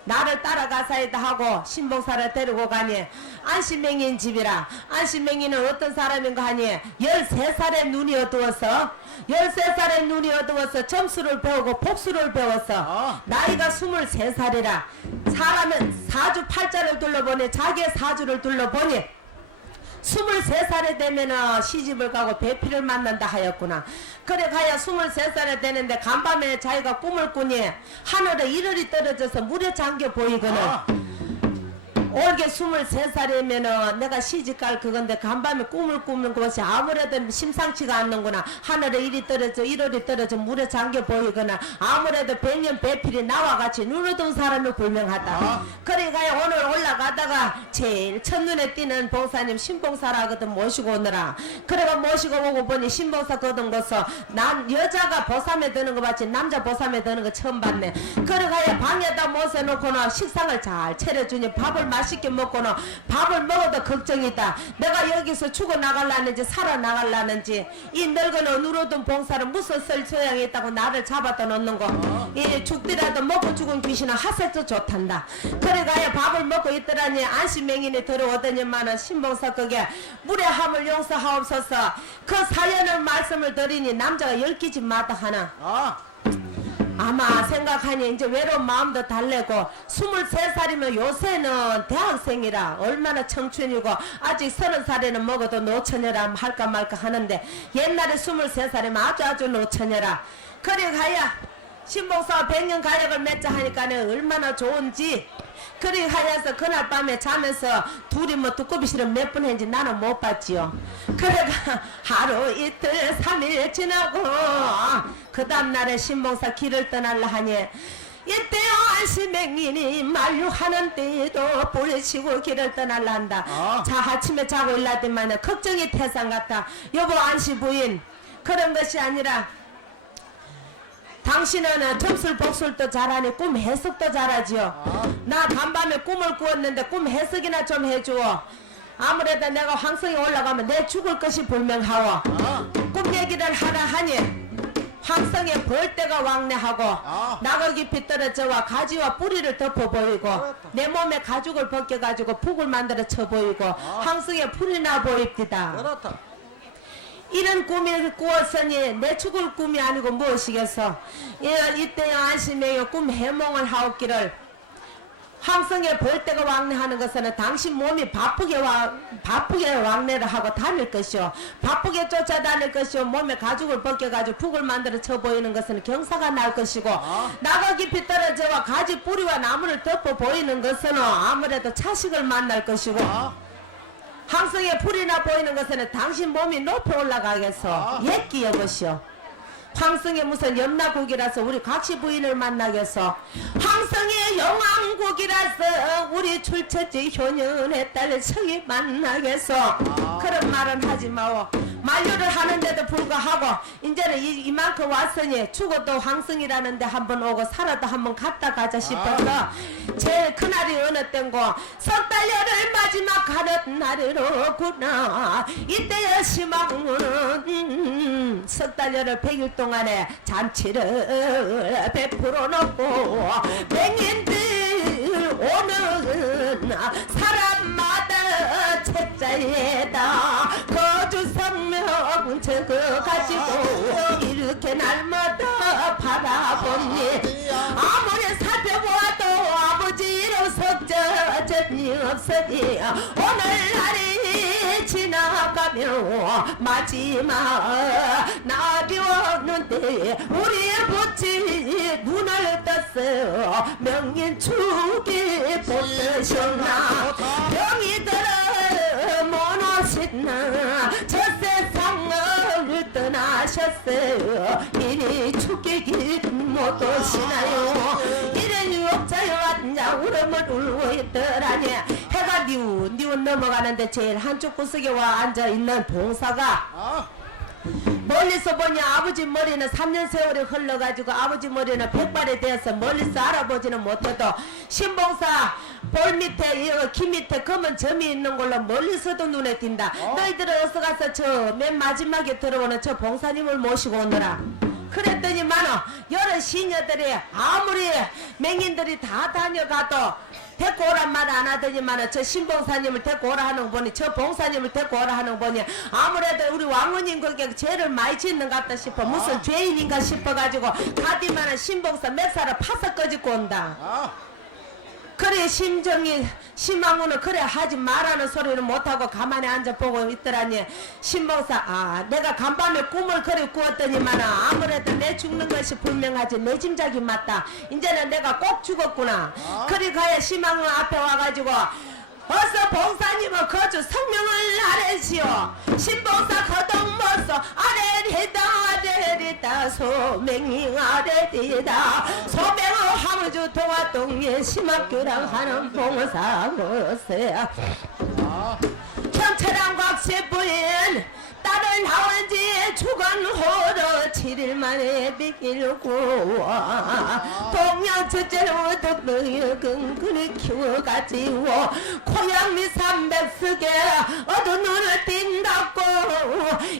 나를 따라가사이다 하고 신봉사를 데리고 가니 안신맹인 집이라. 안신맹인은 어떤 사람인가 하니 13살의 눈이 어두워서 13살의 눈이 어두워서 점수를 배우고 복수를 배웠어. 나이가 23살이라. 사람은 사주 팔자를 둘러보니 자기의 사주를 둘러보니 23살이 되면은 시집을 가고 배필을 만난다 하였구나. 그래 가야 23살이 되는데 간밤에 자기가 꿈을 꾸니 하늘에 이슬이 떨어져서 물에 잠겨 보이거든. 올게 23살이면은 내가 시집갈 그건데 간밤에 꿈을 꾸는 것이 아무래도 심상치가 않는구나. 하늘에 이리 떨어져 이슬이 떨어져 물에 잠겨 보이거나 아무래도 백년 배필이 나와 같이 눈을 뜬 사람이 불명하다. 그래 가야 오늘 올라가다가 제일 첫눈에 띄는 봉사님 신봉사라거든 모시고 오느라. 그래가 모시고 오고 보니 신봉사 거든 것서 난 여자가 보쌈에 드는 거 봤지 남자 보쌈에 드는 거 처음 봤네. 그래 가야 방에다 모셔놓고는 식상을 잘 차려주니 밥을 맛있게 먹고는 밥을 먹어도 걱정이다. 내가 여기서 죽어나갈라는지 살아나갈라는지 이 늙은 누르던 봉사를 무슨 쓸 소양이 있다고 나를 잡아다 놓는 거. 이 죽더라도 먹고 죽은 귀신은 하세도 좋단다. 그래 가야 밥을 먹고 있더라니 안심맹인이 들어오더니만은 신봉사 그게 물의 함을 용서하옵소서. 그 사연을 말씀을 드리니 남자가 10기집 마다 하나. 아마 생각하니 이제 외로운 마음도 달래고 23살이면 요새는 대학생이라 얼마나 청춘이고 아직 30살에는 먹어도 노처녀라 할까 말까 하는데 옛날에 23살이면 아주 노처녀라. 그래 가야 신봉사와 100년 가역을 맺자 하니까는 얼마나 좋은지. 그래 하여서 그날 밤에 자면서 둘이 뭐 두꺼비실을 몇 번 했는지 나는 못 봤지요. 그래가 하루 이틀 3일 지나고 그 다음날에 신봉사 길을 떠날라 하니 이때요 안시맹인이 만류하는 때에도 뿌리치고 길을 떠날란다. 자 아침에 자고 일어났더만 걱정이 태산 같다. 여보 안시 부인 그런 것이 아니라 당신은 점술 복술도 잘하니 꿈 해석도 잘하지요. 나 간밤에 꿈을 꾸었는데 꿈 해석이나 좀 해주어. 아무래도 내가 황성에 올라가면 내 죽을 것이 분명하오. 꿈 얘기를 하라 하니 황성에 벌떼가 왕래하고 나가 깊이 떨어져와 가지와 뿌리를 덮어 보이고 내 몸에 가죽을 벗겨가지고 북을 만들어 쳐 보이고 황성에 풀이 나 보입디다. 그렇다. 이런 꿈을 꾸었으니 내 죽을 꿈이 아니고 무엇이겠어. 이때 안심해요 꿈 해몽을 하옵기를 황성에 벌떼가 왕래하는 것은 당신 몸이 바쁘게 왕래를 하고 다닐 것이요. 바쁘게 쫓아다닐 것이요. 몸에 가죽을 벗겨가지고 북을 만들어 쳐 보이는 것은 경사가 날 것이고 나가 깊이 떨어져와 가지 뿌리와 나무를 덮어 보이는 것은 아무래도 차식을 만날 것이고 황성에 풀이 나 보이는 것은 당신 몸이 높이 올라가겠어. 옛기 여것이요. 황성에 무슨 염라국이라서 우리 각시 부인을 만나겠어. 황성의 영왕국이라서 우리 출처지 효년의 딸 성이 만나겠어. 그런 말은 하지 마오. 만류를 하는데도 불구하고 이제는 이만큼 왔으니 죽어도 황성이라는데 한번 오고 살아도 한번 갔다 가자 싶어서 제일 그날이 어느 때고 석 달여를 마지막 가는 날이로구나. 이때의 시망은 석 달여를 100일 동안에 잔치를 베풀어 놓고 맹인들 오는 사람마다 책자에다 거주 성명 적어가지고 이렇게 날마다 바라보니 아무리 살펴보아도 아버지로 석저전이 없으니 오늘날이 지나가며 마지막 날이 오는데 우리 부치 눈을 떴어. 명인 축이 붙으셨나 병이 들어 못 오시나 저 세상을 떠나셨어요. 이리 축객이 못 오시나요. 이런 유혹자여 왔냐 울음을 울고 있더라니. 해가 니운 넘어가는데 제일 한쪽 구석에 와 앉아있는 봉사가 멀리서 보니 아버지 머리는 3년 세월이 흘러가지고 아버지 머리는 백발이 되어서 멀리서 알아보지는 못해도 신봉사 볼 밑에 키 밑에 검은 점이 있는 걸로 멀리서도 눈에 띈다. 너희들은 어서 가서 저 맨 마지막에 들어오는 저 봉사님을 모시고 오너라. 그랬더니만은 여러 시녀들이 아무리 맹인들이 다 다녀가도 데리고 오란 말 안 하더니만은 저 신봉사님을 데리고 오라 하는 거 보니 저 봉사님을 데리고 오라 하는 거 보니 아무래도 우리 왕언님 거기에 죄를 많이 짓는 것 같다 싶어. 무슨 죄인인가 싶어가지고 가디만은 신봉사 맥사를 파서 꺼지고 온다. 그래 심정이 심왕후는 그래 하지 말라는 소리는 못하고 가만히 앉아보고 있더라니. 신봉사 내가 간밤에 꿈을 그리 꾸었더니만 아무래도 내 죽는 것이 분명하지 내 짐작이 맞다. 이제는 내가 꼭 죽었구나. 그리 가야 심왕후 앞에 와가지고 어서 봉사님은 거주 성명을 아래시오. 신봉사 거동모서 아래리다 소맹이 아래리다 소맹어 하무주 동화동에 심학교랑 하는 봉사모세 경찰랑 곽시부인 딸을 낳은 지 죽은 호로 7일 만에 비길고 동양 첫째로 너희 근근히 키워가지고 고양미 300석에 어두 눈을 띈다고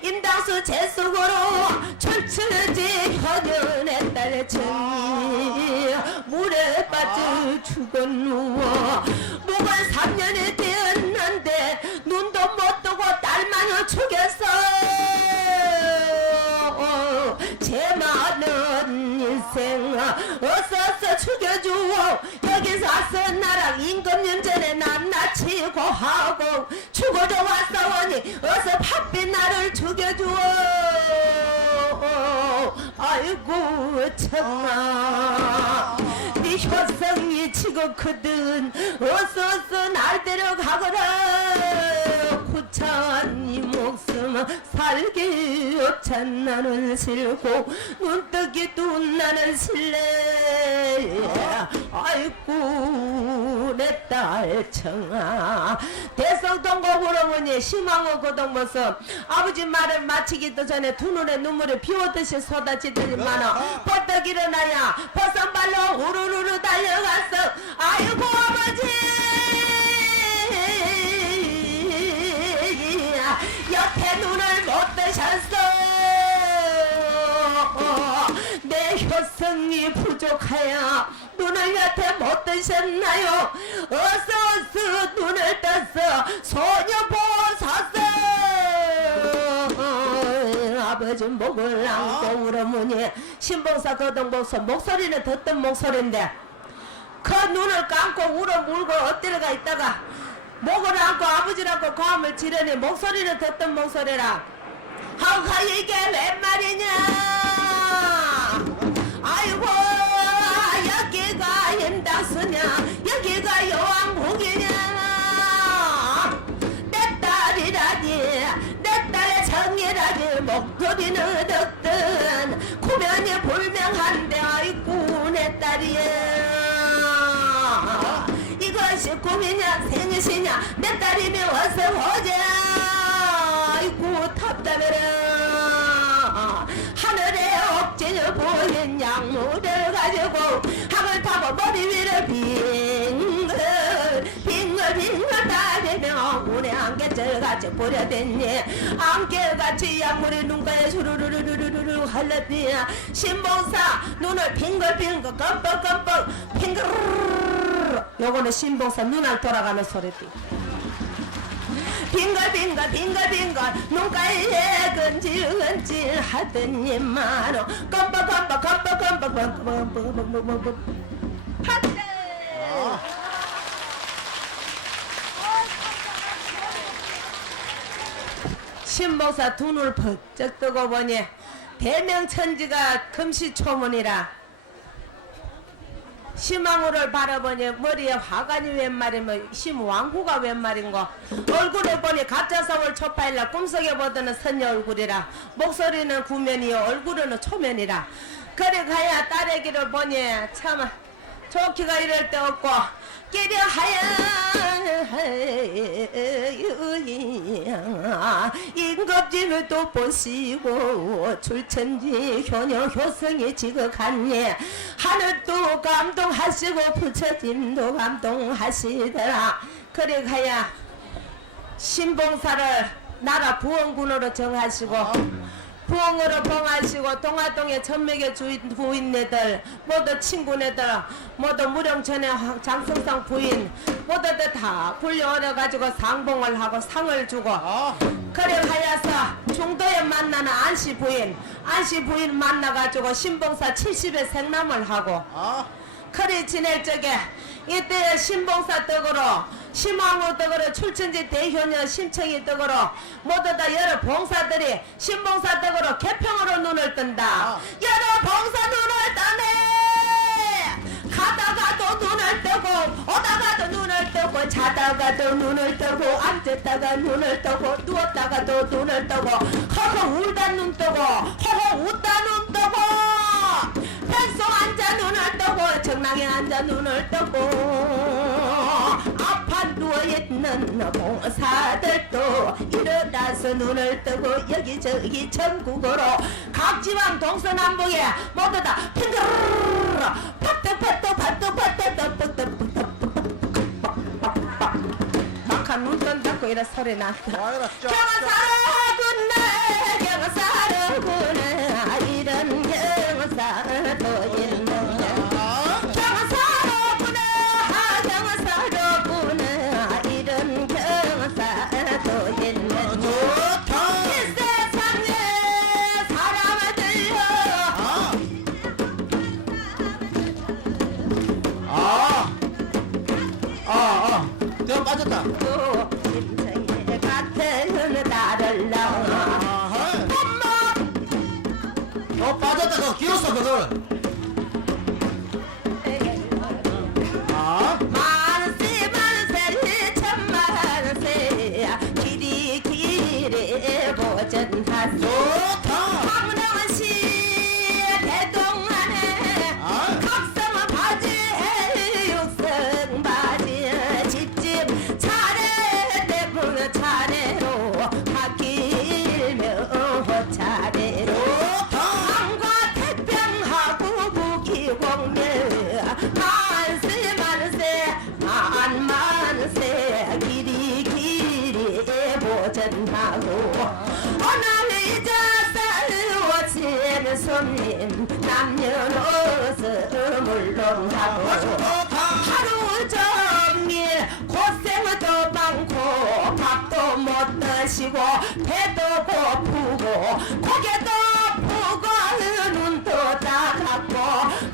인당수 재수고로 춘추지 현연의 딸 정이 물에 빠져 죽은 누워 묵은 3년이 되었는데 눈도 못 뜨고 딸만을 죽였어. 제 많은 인생 어서 죽여주오. 여기서 와서 나랑 임금님 전에 낱낱이고 하고 죽어져 왔사오니 어서 팥빛 나를 죽여주오. 아이고 참나 네 효성이 지금 크든 어서 날 데려가거라. 찬 이 목숨 살기 여찬 나는 싫고 눈뜨기 둔 나는 실례 아이고 내 딸 청아 대성동곡 어머니 심황호 고동모습 아버지 말을 마치기도 전에 두 눈에 눈물이 비오듯이 쏟아지더니만은 버떡 일어나야 버선발로 우르르르 달려갔어 아이고 아버지 옆에 눈을 못 뜨셨어 내 효성이 부족하여 눈을 여태 못 뜨셨나요 어서 눈을 떴어 소녀 보소서 아버지 목을 안고 울어보니 신봉사 거동복서 목소리는 듣던 목소리인데 그 눈을 감고 울어 물고 엎드려가 있다가 목을 안고 아버지라고 고함을 지르니 목소리는 듣던 목소리라 하하 이게 웬 말이냐 아이고 여기가 인다스냐 여기가 여왕국이냐 내 딸이라니 내 딸의 정이라니 목소리는 듣든 구면이 불명한데 아이고 내 딸이야 이것이 꿈이냐 생시냐 내 딸이면 어서 보자 아이고 답답해라 하늘에 억지로 보인 약물을 가지고 학을 타고 머리 위를 빙글 다니며 문에 안개철같이 뿌려댔니 안개같이 약물이 눈가에 주르르르르르르 흘렀니 신봉사 눈을 빙글빙글 껌뻑껌뻑 빙글 요거는 신봉사 눈알 돌아가는 소리띠 빙글빙글 눈가에 근질근질 하더니만은 껌뻑껌뻑 핫대 신봉사 두 눈을 번쩍 뜨고 보니 대명천지가 금시초문이라 심왕후를 바라보니 머리에 화관이 웬 말이며 심왕후가 웬 말인고 얼굴에 보니 가짜서울 초파일라 꿈속에 보던 선녀 얼굴이라 목소리는 구면이요 얼굴은 초면이라 그래 가야 딸애기를 보니 참 좋기가 이럴 데 없고 끼려 하야 임금님을 또 보시고 출천지 효녀 효성이 지극하니 하늘도 감동하시고 부처님도 감동하시더라 그래 가야 신봉사를 나라 부원군으로 정하시고 부엉으로 봉하시고 동화동의 천맥의 부인네들 모두 친구네들 모두 무령천의 장성상 부인 모두들 다 불려오려가지고 상봉을 하고 상을 주고 그래 하여서 중도에 만나는 안씨 부인 만나가지고 신봉사 70의 생남을 하고 그래 지낼 적에 이때 신봉사 떡으로 심왕후 떡으로 출천지 대효녀 심청이 떡으로 모두 다 여러 봉사들이 신봉사 떡으로 개평으로 눈을 뜬다 여러 봉사 눈을 떠네 가다가도 눈을 뜨고 오다가도 눈을 뜨고 자다가도 눈을 뜨고 앉았다가 눈을 뜨고 누웠다가도 눈을 뜨고 허허 울다 눈 뜨고 허허 웃다 눈 뜨고 백성 앉아 눈을 뜨고 정랑에 앉아 눈을 뜨고 아파 누워있는 봉사들도 일어나서 눈을 뜨고 여기저기 전국으로 각 지방 동서남북에 모두 다 핑그르르 막한 눈 뜬다고 이런 소리 났어 경사로구나 경사로구나 이런 경사도 있는데 경사로구나 경사로구나 이런 경사도 있는데 이 세상에 사람들요 내가 빠졌다 또 인생에 같은 나를 낳아 빠졌다 그거 끼웠어 그걸 만세 천만세 길이 모든 하고 오늘 잊어싸워진 손님 남녀노소 물론 하고 하루 종일 고생도 많고 밥도 못 드시고 배도 고프고 고개도 푸고 눈도 따갑고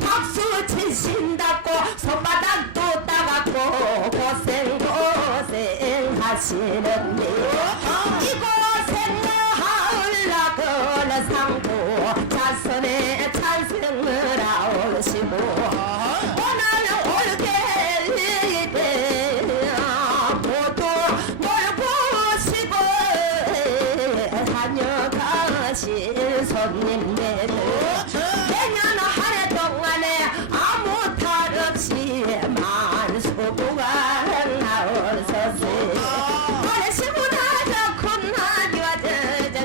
박수 치신다고 손바닥도 따갑고 고생 하시는데 이고생 하을락을 상고 자손의 찬성을 아오시고 오늘 올게 모두 놀고 쉬고 다녀가신 손님들 내년 한 해 동안에 아무 탈 없이 만수부가 나오소서 올해 시부나 좋구나 기와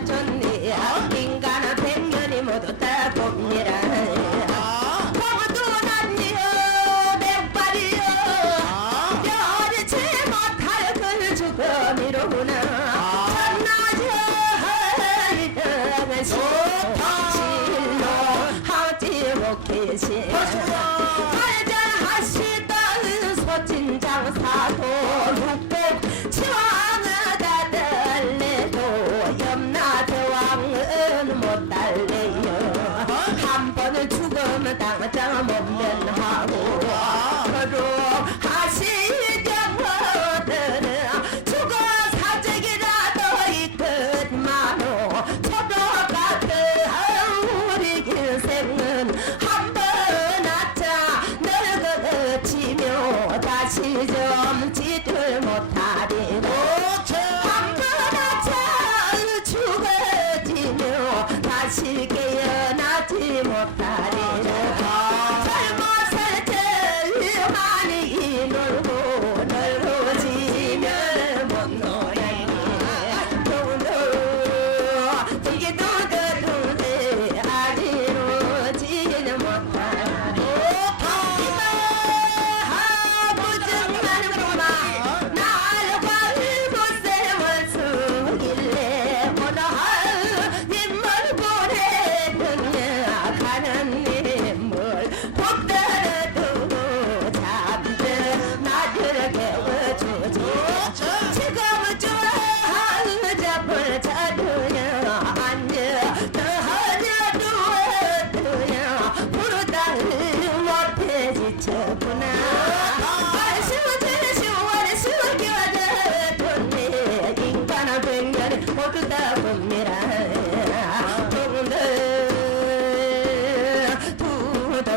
좋네 인간은 100년이 모두 다 봅니다 공도 난리요 백발이요 여리지 못할 그 죽음이로구나 천나저 실로 하지 못계시 발전하시던 소진장사도 육복 치왕을 달래도 염라대왕은 못 달래요 한 번을 죽으면 당장 못 면하고 거룩하신 경호들은 죽어 사적이라도 있건만호 초도 같은 우리 인생은 한 번 아차 늙어지며 다시 좀 지들 못하리로 한 번 아차 죽어지며 다시 깨어나지 못하리로 젊었을 때 많이 놀고 늙어지면 못 놀아니 동도 두개 아리로지는 못하니 무증하는구만 날과 일곱셈을 쓰길래 오늘 님을 보내느냐 가는 님을 복들어 두고 잠들 나를 깨워주지 지금은 좋아 잡을 자두냐 앉아 더하냐 누워두냐 부르다를 못해 지쳤구나 인간은 100년이 모두 다 봅니다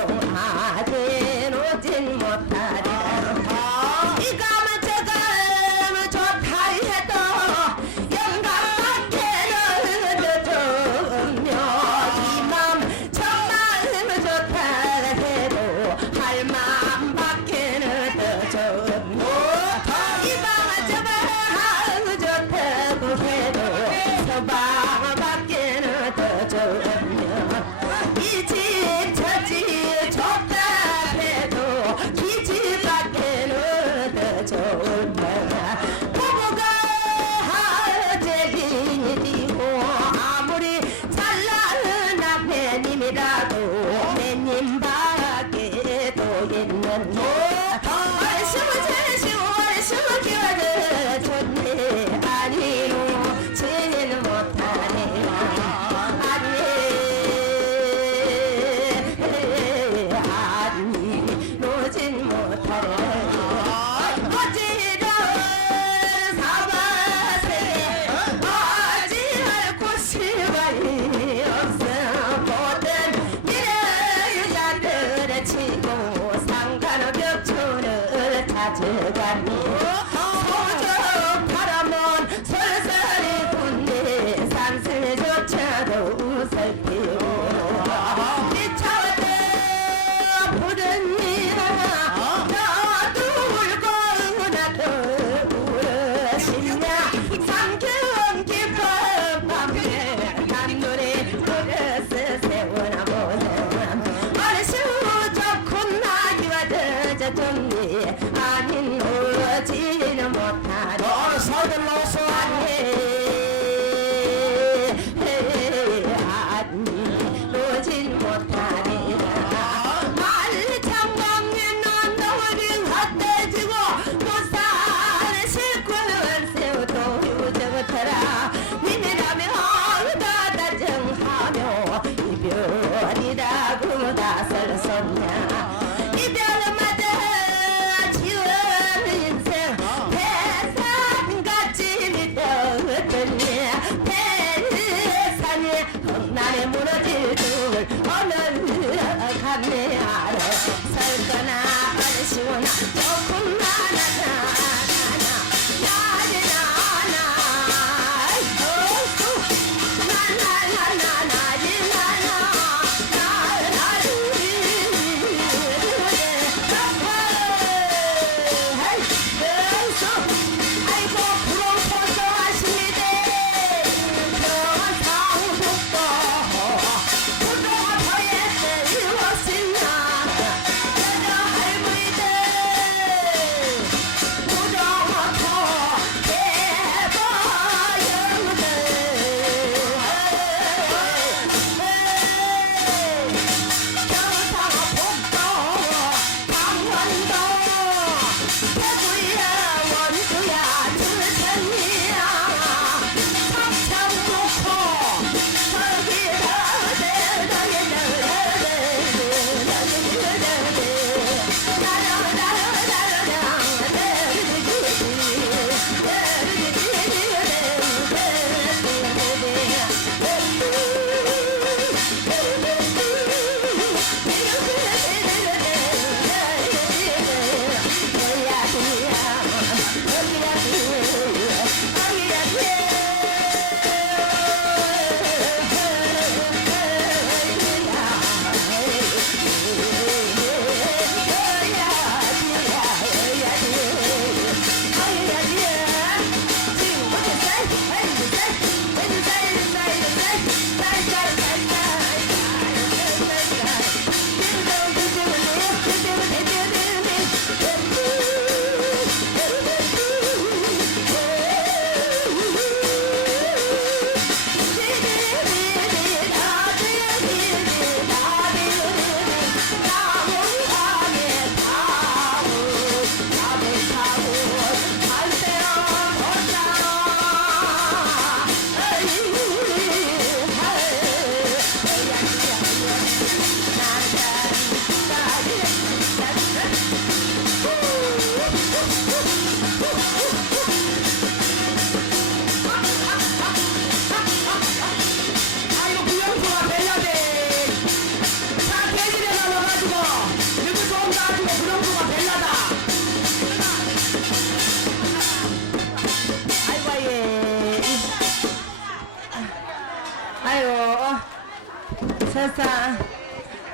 두동하게 놓진 못하리라 이감은 저감은 좋다 해도 영감밖에는 늦으며 이맘 정마음은 좋다 해도 할 마음밖에는 늦으며 이방은 저방은 좋다고 해도 서방밖에는 늦으며 이 집 저 집 좋다 해도 이 집밖에는 늦으며 부부가 하재인이고 아무리 잘나는 남매님이라도 매님밖에 또 있는데 얼씨구 기와를 좋네 아니로 지는 못하네 아니 노진 못하네 어지러운 사바세 어지할 곳이 많이 없어 모든 일을 여자들을 치고 상가는 벽촌을 찾아가니 소주 바람은 솔솔이 분네 산슬조차도 살피고 미쳐도 부른 이라 너도 울고 나도 울으시냐 삼경 깊은 밤에 단둘이 그릇을 세워나 보자 얼씨구 좋군 나기와 저 좋니 아닌 오지는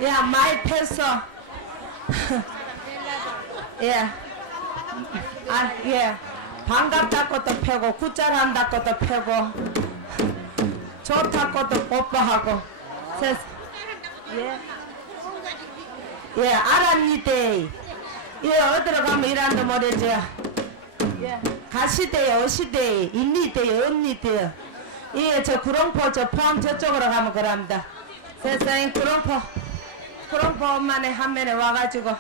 야, 많이 폈어. 예. 아, 예. 반갑다고 또 펴고, 굿잘한다고 또 펴고, 좋다고 또 뽀뽀하고. 예. 예, 알았니대. 예, 어디로 가면 이란다 모르죠. 예. 가시대요, 어시대, 있니대요, 없니대요. 예, 저 구롱포, 저 포항 저쪽으로 가면 그럽니다. 세상에 구롱포 엄마네 한면에 와가지고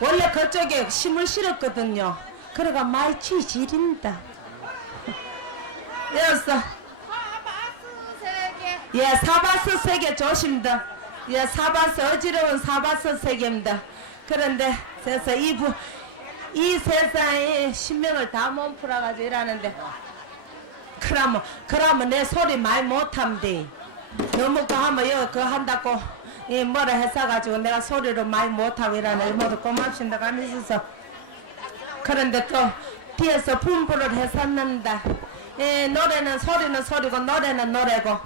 원래 그쪽에 심을 실었거든요. 그래가 많이 지린다. 여었어. 예, 사바스 세계 조심다. 예, 사바스 어지러운 사바스 세계입니다. 그런데 그래서 이 세상에 신명을 다 몸풀어가지고 일하는데 그러면 내 소리 많이 못함대. 너무 그 하면 그거 한다고 뭐라 했어가지고 내가 소리를 많이 못하고 이러네. 모두 고맙습니다. 가면서 그런데 또 뒤에서 분부를 했었는데 노래는 소리는 소리고 노래는 노래고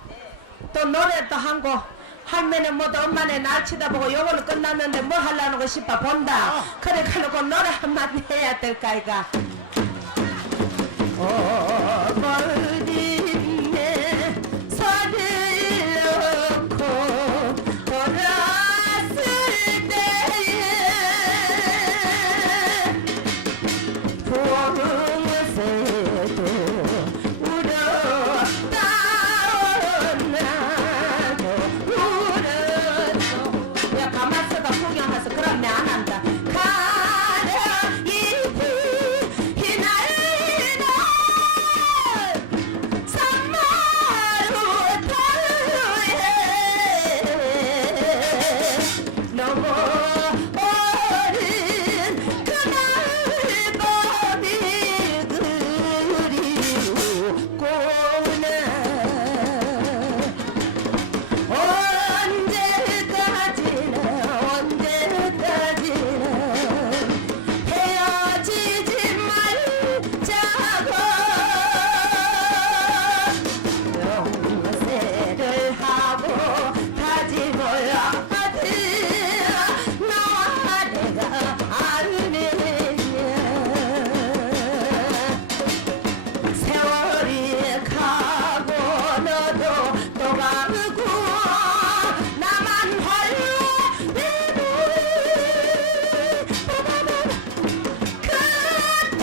또 노래도 한곡 할매는 모두 엄마네 날 치다보고 요거는 끝났는데 뭐 하려는 거 싶어 본다. 그래 가지고 노래 한마디 해야 될까 이가. 어머님의 손을 놓고 돌아왔을 때에 봉새도 울었다오 나도 울었어. 야 가만있어가 구경해서 그럼 내 안 한다. 가라 잎이 휘날리는 산마루 터에 너무 오랜 그날 밤이 그리우구나. 언제까지나 헤어지지 말자고 용서를 하고 다짐을 하지. 너와 내가 아니냐. 세월이 가고 너도 또 가고 나만 홀로 내놓은 그때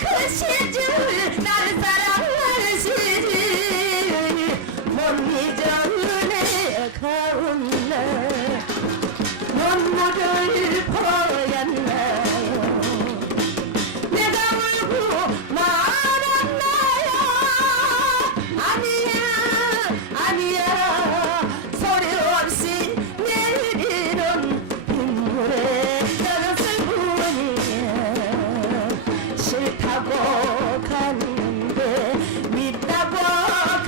그 시절 날 사랑할 시절 못 잊어 은혜 가운데 눈물을 보였나요. 내가 울고 말았나요. 아니야 소리 없이 내리는 빗물에 떨어질 뿐이야. 싫다고 갔는데 믿다고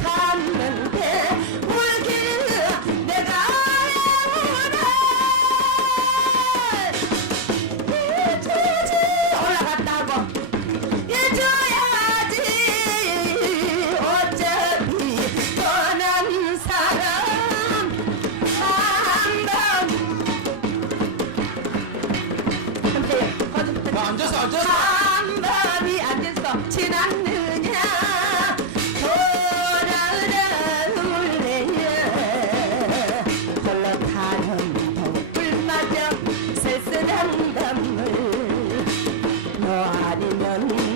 갔는데 울길 내가 애우나. 잊어야지 올라갔다고 잊어야지. 어차피 떠난 사람 한밤 앉았어. 한밤이 안 됐어. 지났느냐 돌아오래야 홀로 타는 동굴마저 쓸쓸한 단물. 너 아니면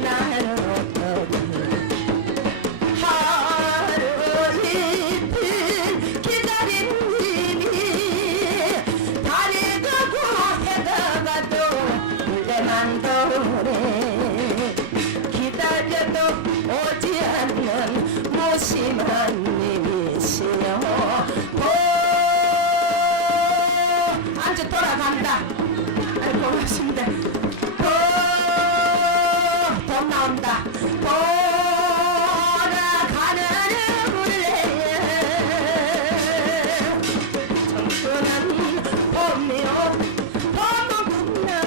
나는 어떡해. 하루 이틀 기다린 님이 달이 가고 해가 가도 물레만 도래. 기다려도 오지 않는 무심한 님이시여. 안주 돌아간다. 아이고 고맙습니다. 돈 나온다. 돌아가는 물레에 청춘은 봄이요 봄은 국나요.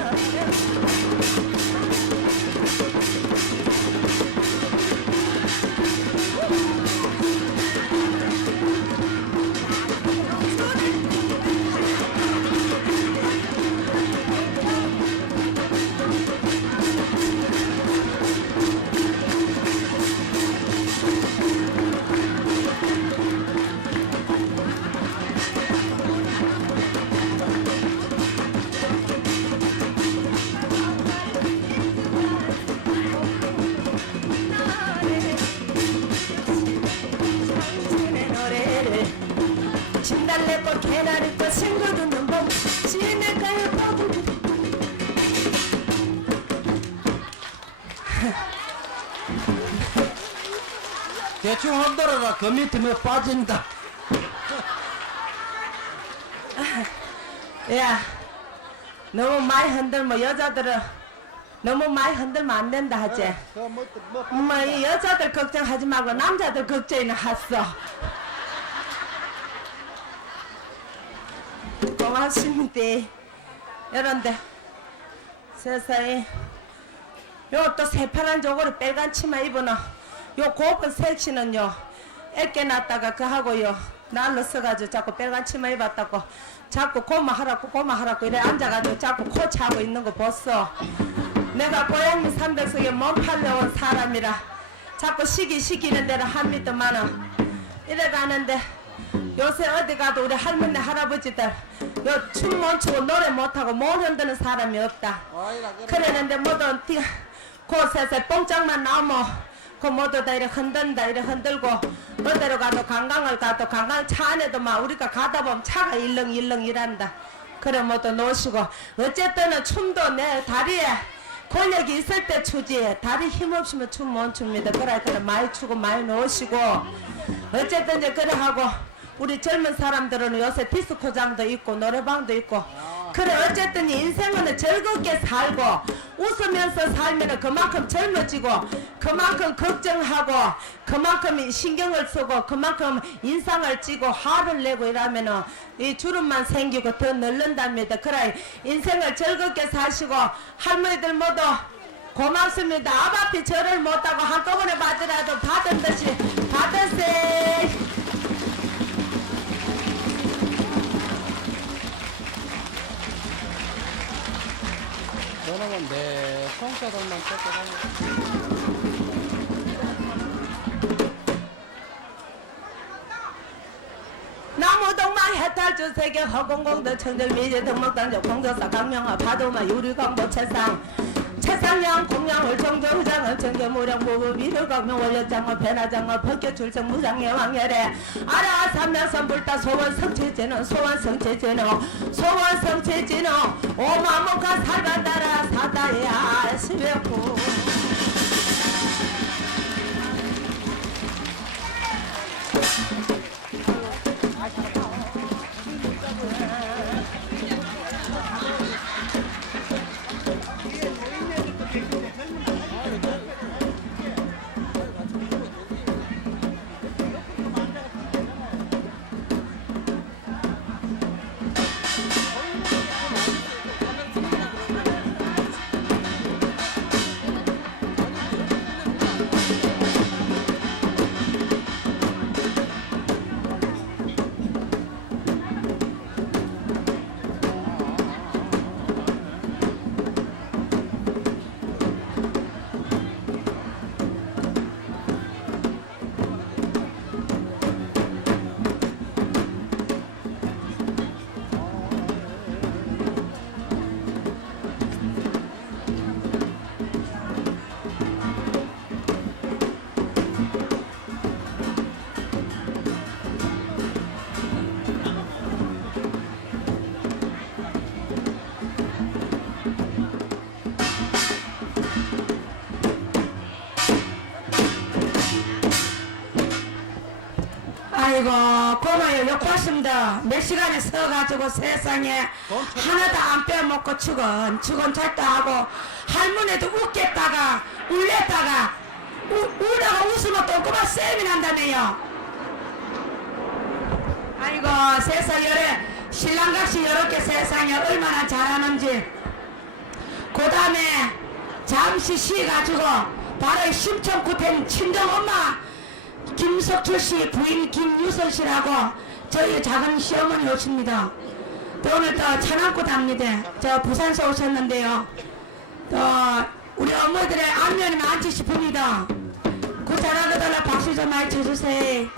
개나리 꽃 친구들은 봄 지낼까요 바보들 대충 흔들어라. 그 밑에 빠진다. 야 너무 많이 흔들면 여자들은 너무 많이 흔들면 안 된다 하지 이 여자들 걱정하지 말고 남자들 걱정이나 하소 고맙습니다 여러분들 세상에 요 또 새파란 저고리 빨간 치마 입으나 요 고픈 섹시는요 애껴 놨다가 그 하고요 날로 써가지고 자꾸 빨간 치마 입었다고 자꾸 고마하라고 이래 앉아가지고 자꾸 코 차고 있는 거 봤어 내가 고양이 300석에 몸 팔려온 사람이라 자꾸 시키는 대로 합니다만은 이래 가는데 요새 어디 가도 우리 할머니 할아버지들 요 춤 못 추고 노래 못하고 못 흔드는 사람이 없다 그러는데 모두 곳에서 뽕짝만 나오면 그 모두 다 이렇게 흔든다 이렇게 흔들고 어디로 가도 관광을 가도 관광 차 안에도 막 우리가 가다 보면 차가 일렁일렁 일한다 그래 모두 노시고 어쨌든 춤도 내 다리에 권력이 있을 때 추지 다리 힘없으면 춤 못 춥니다 그래 많이 추고 많이 노시고 어쨌든 이제 그래 하고 우리 젊은 사람들은 요새 디스코장도 있고 노래방도 있고 그래 어쨌든 인생은 즐겁게 살고 웃으면서 살면 그만큼 젊어지고 그만큼 걱정하고 그만큼 신경을 쓰고 그만큼 인상을 찌고 화를 내고 이러면은 이 주름만 생기고 더 늘른답니다 그래 인생을 즐겁게 사시고 할머니들 모두 고맙습니다 앞앞이 절을 못하고 한꺼번에 받으라도 받은 듯이 받으세요 저놈은 내 손자들만 쫓아다니고. 나무동만 해탈주 세계 허공공도 청정미제 등목단적 공조사 강명화 파도마 유리광보 채상양 공양을 정정장은 정계무령 부부 미르강명 원력장어 변화장어 법계출정 무장예 왕열에 아라 삼명선 불타 소원성체제는 소원성체제는 오마모가 살간다라 사다야 시베고 아이고 고마요 욕받습니다 몇 시간에 서가지고 세상에 하나도 안 빼먹고 죽은 잘도 하고 할머니도 웃겠다가 울랬다가 울다가 웃으면 또 그만 쌤이 난다네요 아이고 세상 열에 신랑각시 이렇게 세상에 얼마나 잘하는지 그 다음에 잠시 쉬가지고 바로 심청구텐 친정엄마 김석철 씨 부인 김유선 씨라고 저희 작은 시어머니 오십니다. 또 오늘 또 찬안고 답니다. 저 부산서 오셨는데요. 또 우리 어머니들의 안면이 많지 싶습니다. 그 잘하거달라 박수 좀 많이 쳐주세요.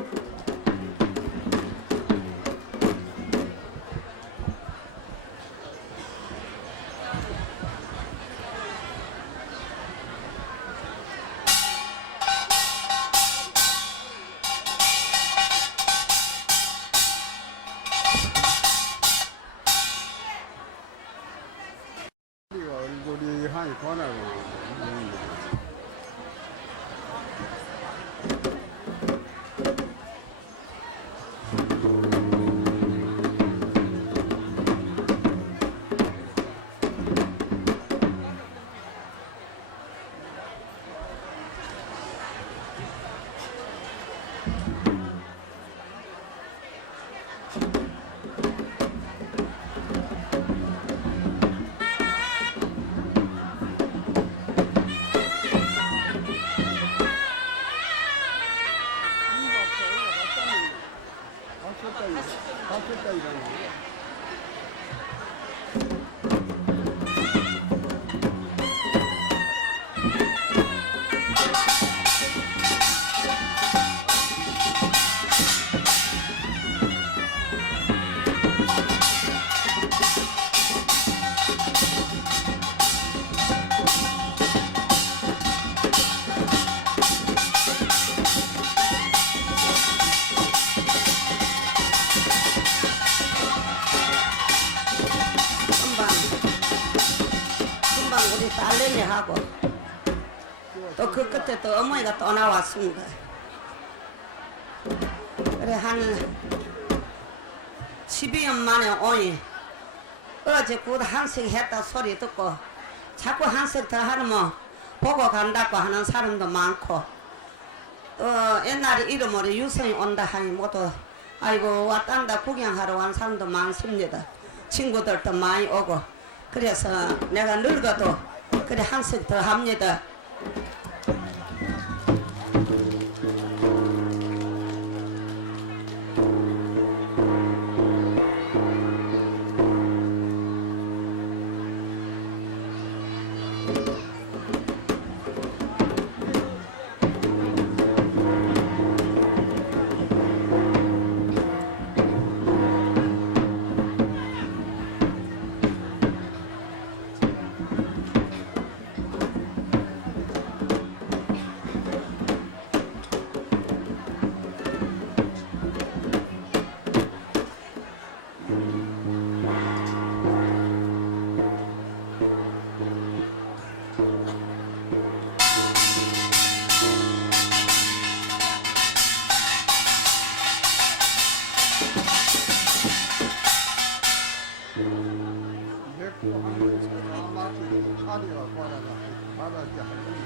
하고 또 그 끝에 또 어머니가 또 나왔습니다. 그래 한 12년 만에 오니 어제 굿 한석 했다 소리 듣고 자꾸 한석 더 하려면 보고 간다고 하는 사람도 많고 또 옛날에 이름으로 유성이 온다 하니 모두 아이고 왔단다 구경하러 온 사람도 많습니다. 친구들도 많이 오고 그래서 내가 늙어도 그래 한석 더 합니다.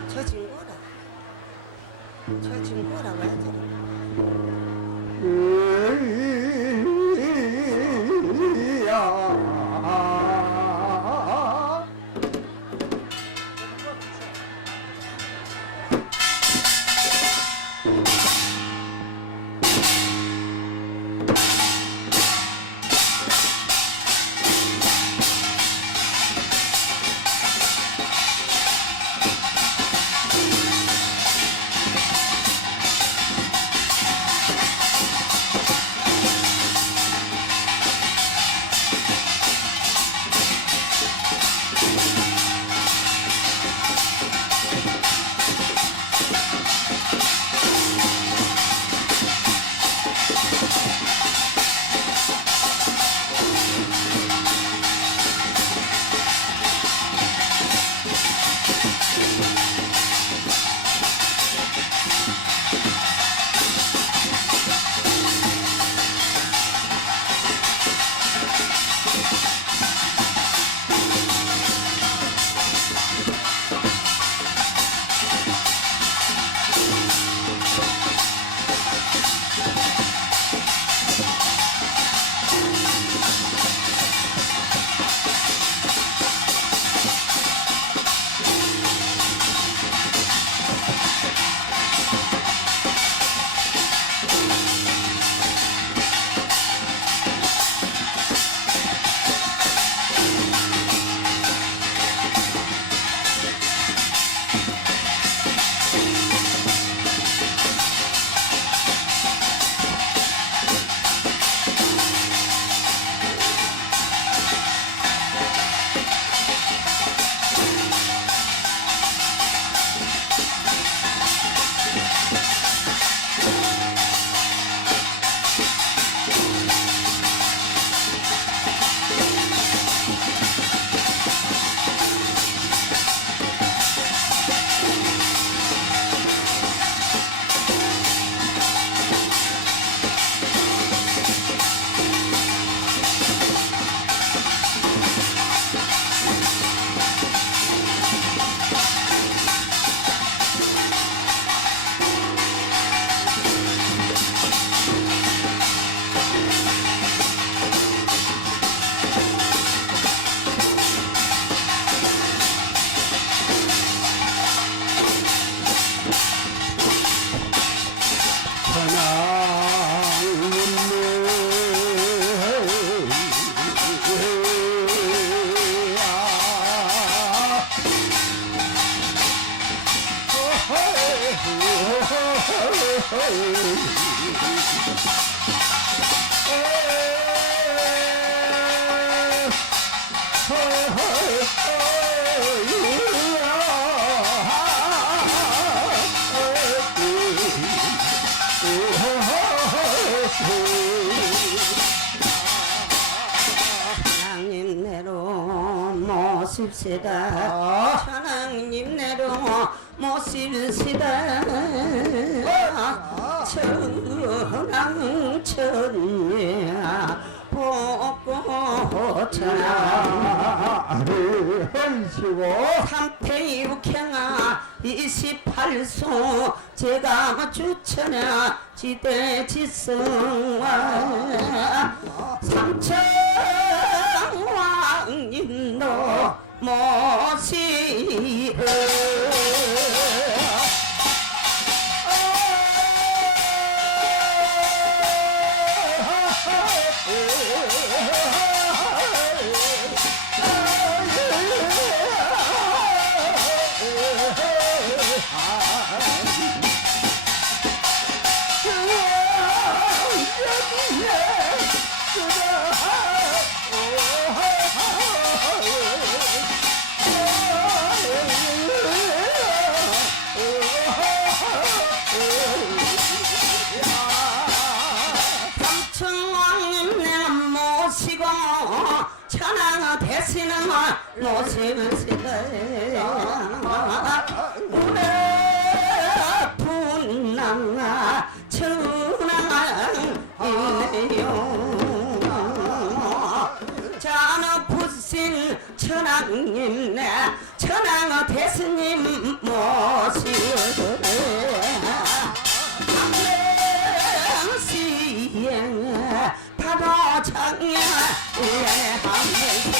저 친구라. 저 친구라 왜 모십시다. 천하 천왕님 내로 모실시다 천왕천야 복고 천왕을 헌시고 삼태육행아 28소 제가 주천야 지대지성와 삼천왕님도 모시어 삼천왕님 내가 모시고 천왕 대신은 모시는시다 우리 분낭아 천왕이네요 자는 부신 천왕님 내 천왕 대신님 모시고 시행 파도 장야 하면서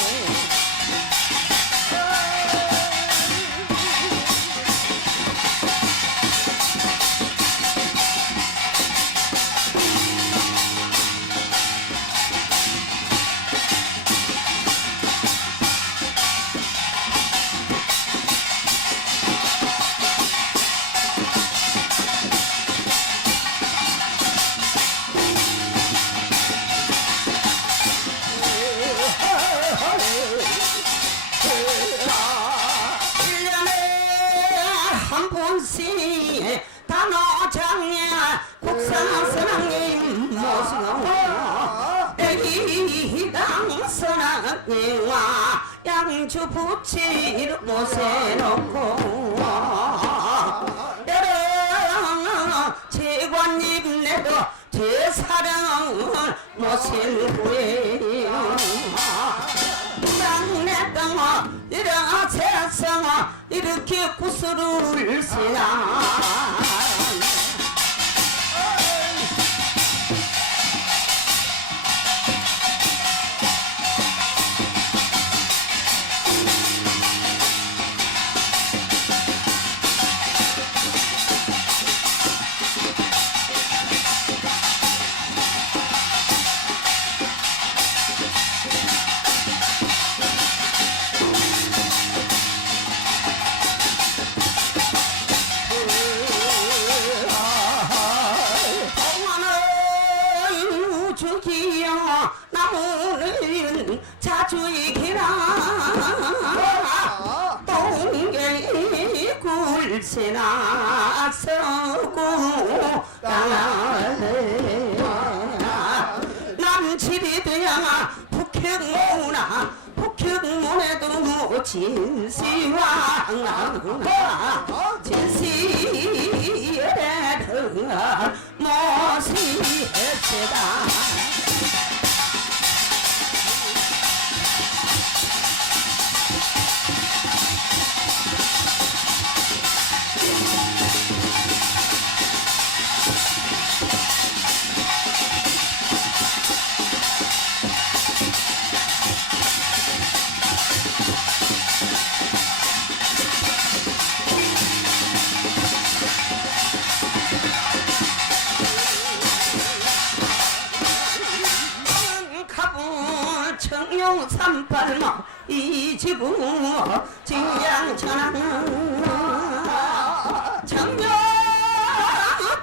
한 번씩 단어장야 국사선왕님 모시고 애기당 선왕님과 양주 부치를 모셔놓고 여러 제관님 내도 제사랑을 모시고요 땅내 땅아 이런 세상아 이렇게 구슬을 쓰나 주기여 나무는 자주의 기라 동계 굴세나 서구 남집이 되야 북경문화 북경문에도 진시황 진시에 등 모시했다 청룡 삼팔마 이지부 진양천왕 청룡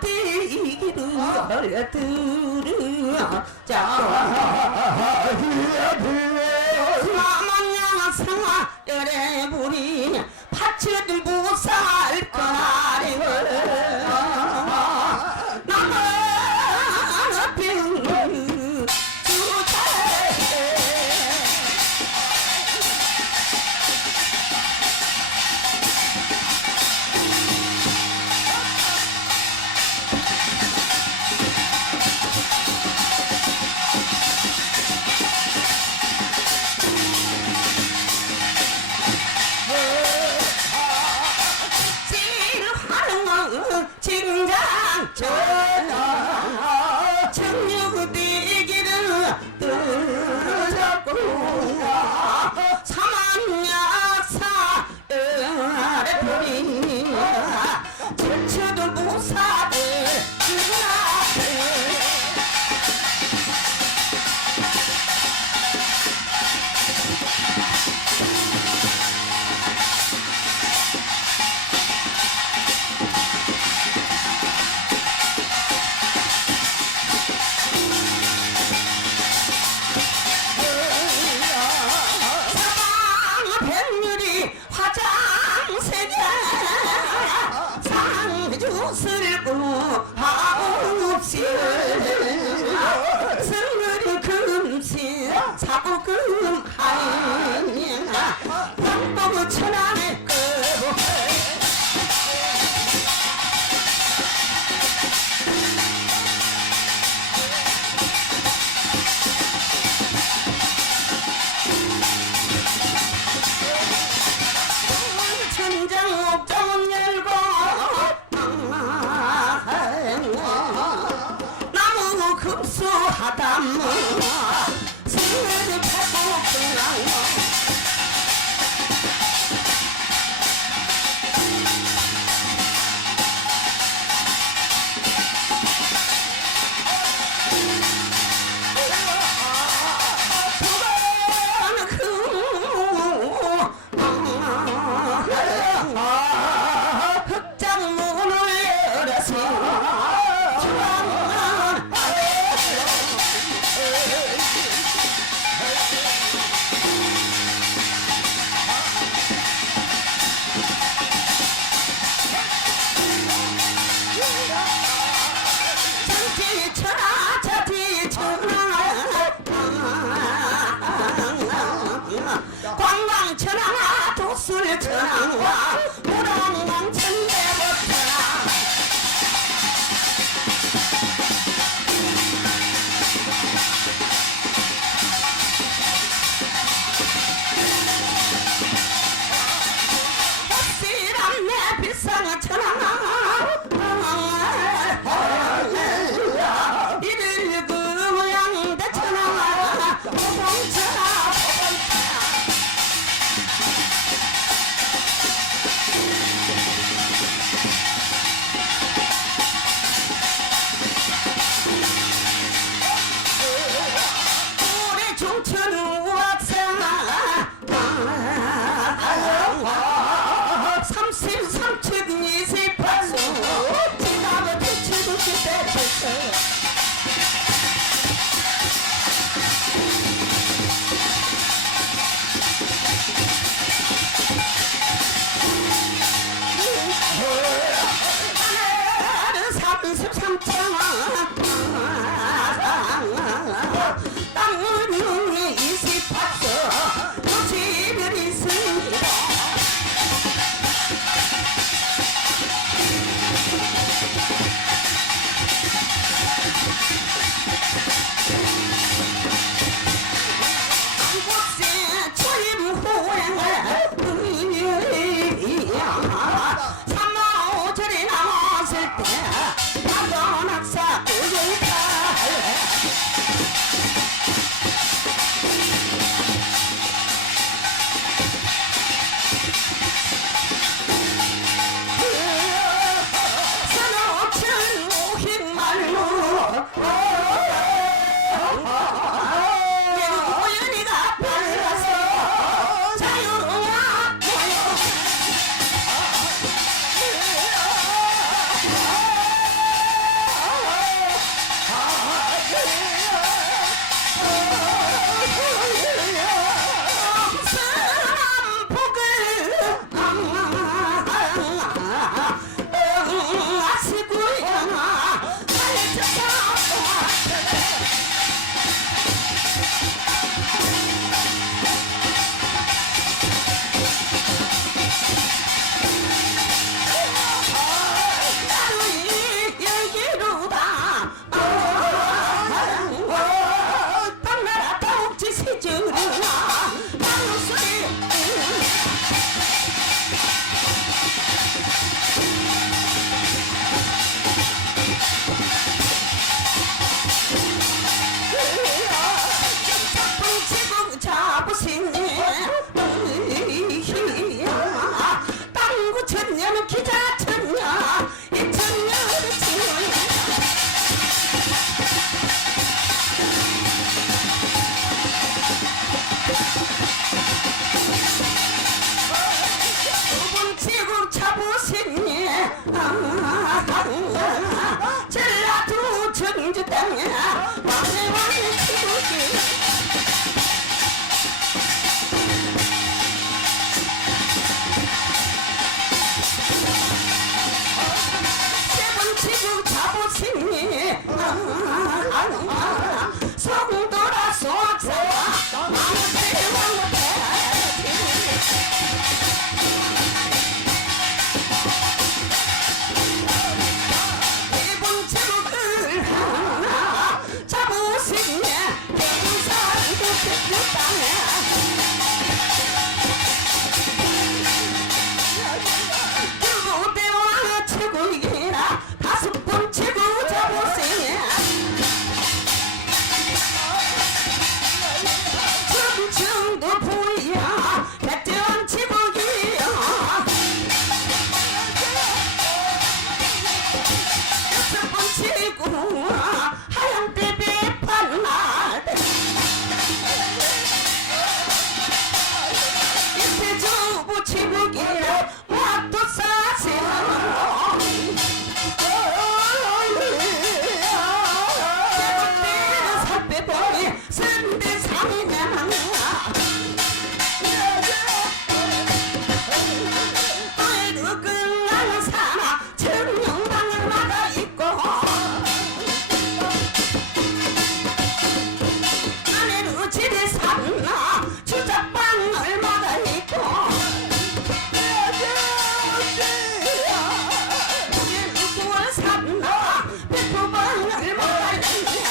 뛰기를 들으 마만양 상아 열애부리 파치든 부살 거나리를 나는 병 주제 진장 청육대기를 뜨잡고 사만약사 아래 버린 지쳐도 무사를 백률이 화장색에 상주슬고 하옵시 승률이 금시 사고금 하이냐 방법은 천안에 끄고 천장 옥정은 열고 나는 성도라 속삭아 이번 제목을 잡으시네 경상도 백두땅에 교대와 최고이라 5번 최고 잡으시네 청청도 부야 백전 최고이야 6번 최고 하얀 베베 판날 이때 저부 최고이라 맛도 사세요 제법대는 살빼보니 선대상이냐 너희도 끝나는 사나 청룡방을 막아 있고 나는 집에 샀나 주작방을 막아 있고 누구를 샀나 백두방을 막아 있네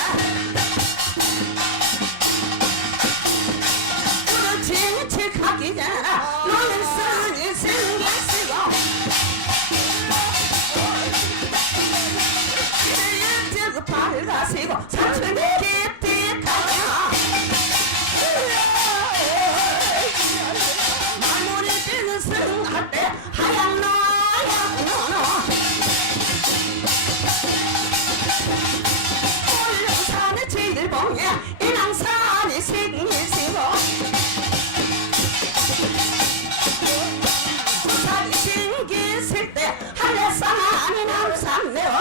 그렇지 칙하기 전에 너는 승이 생겼으고 이제 밝아시고 삼촌이 기특하냐 마무리 뛰는 승할 때 하얀 노야 노노 올림산의 제일봉에 인왕산이 생기시고 부산이 생기실 때 하늘산이 남산네요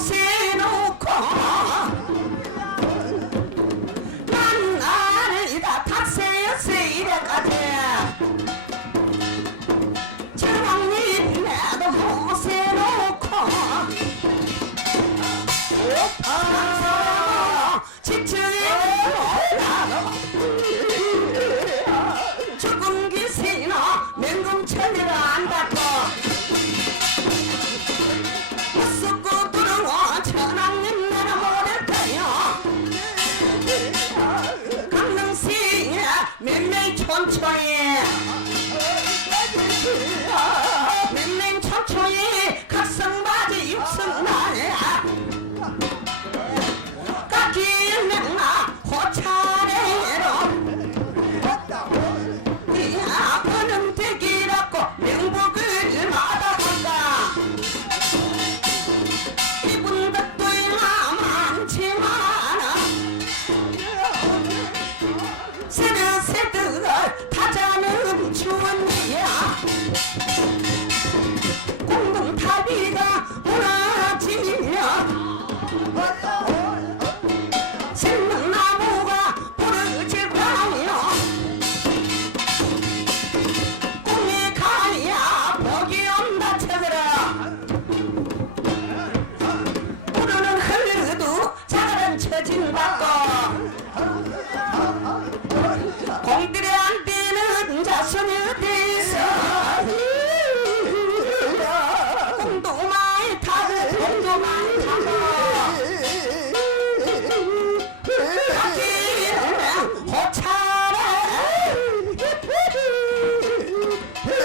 모세놓고 난 나를 다 탁세였어 이래까지 저랑님 나도 모세놓고 지층에 죽은 기세나 맹금천리가 안 닿고 무섭고 들어와 천왕님 나라 모를까요 강릉시에 몇명 촌초에 몇명 촌초에 각성바지 육성나에 깎이명나 호차례로 그는 되기라고 명복을 마다한다 이분 것도 많지만 세득세득을 타자는 추원이야 공동탑이가 무너지면 생명나무가 부러질 거요 꿈이 가야 복이 온다 쳐들어 부르는 흘러도 작은 처진 받고 공들이 안 되는 자손이 어디서 공도 많이 타고 공도 많이 타고 가기는 호차래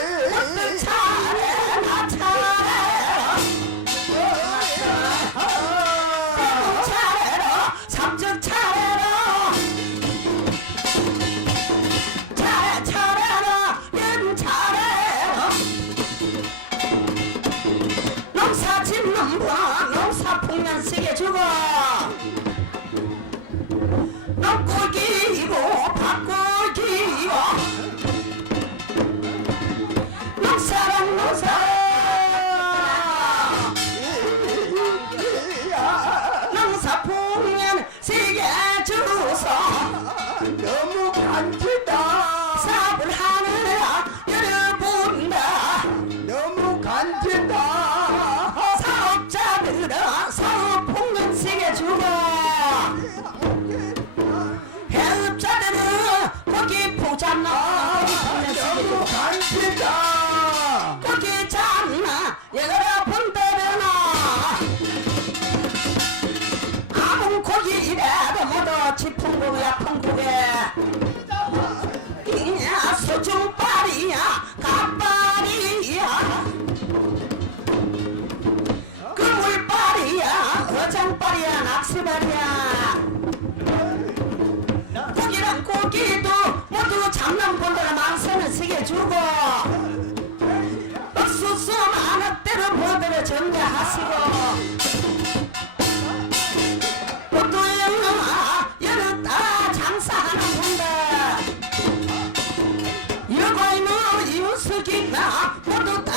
어떤 차례 나 차례 차례로 삼적 차례로 차례로 연 차례로 농사 짓는 분 농사 풍년 쓰게 주고 농고기고 밭고기고 농사랑 농사 풍년 쓰게 주소 너무 간지다. 사업을 하느라 열어본다 너무 간지다. 사업자들은 사업 풍년 쓰게 주고 해업자들은 고기 포잡나 너무 간지다. 고기 잡나 여러 번 때려나 아무 고기이라도 모두 짚은 고기 아픈 고기 이야 소중빨이야 갓빨이야 그물빨이야 어장빨이야 낚시빨이야 고기랑 고기도 모두 장난본다라 망선을 쓰게 주고 옥수수 많은 때로 보들어 정리하시고 모두 영아 여느 따 장사하는 분들 여고이는 이웃수기나 모두 다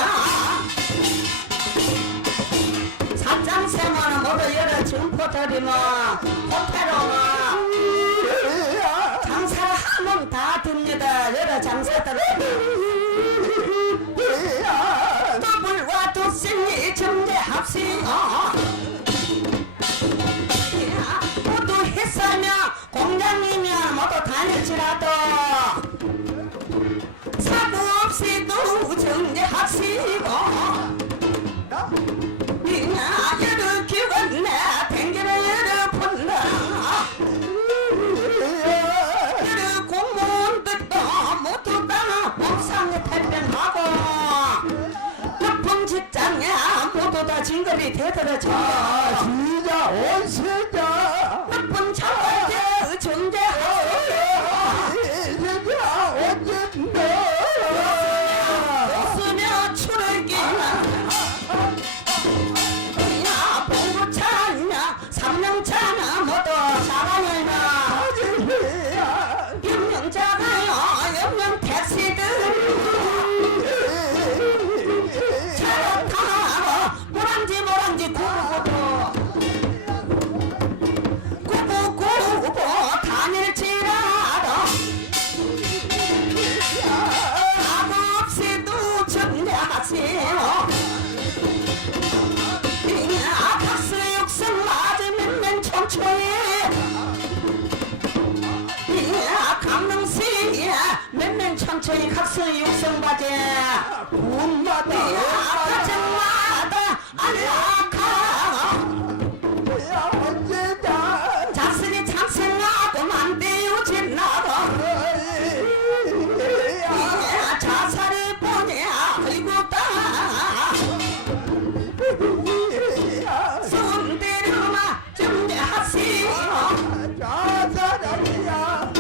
산장생활은 모두 여러 증포들이면 호텔로는 장사를 하면 다 듭니다. 여러 장사들은 더불과 도심이 정제합시오. 모두 했으면 공장이면 모두 다닐지라도 사고 없이도 정제합시고 여러 기관 내 댕기를 여러 본다 여러 공무원들도 모두 다 몸상에 탈변하고 높은 직장에 모두 다 진급이 되들어져 진짜 원수다. 높은 차원의 존재하고 진짜 어쩐다. 웃으며 추르기나 야 봉구차냐 삼령차냐 모두 사랑이나 연명자가요 연명 택시들 차로 타고 모란지 구구도 가지 군마다 가정마다 안락하 야 언제다 자신이 참생하고 만대요 진나도 자살을 보내 아이고 따 손대려마 준비하시오 자살이야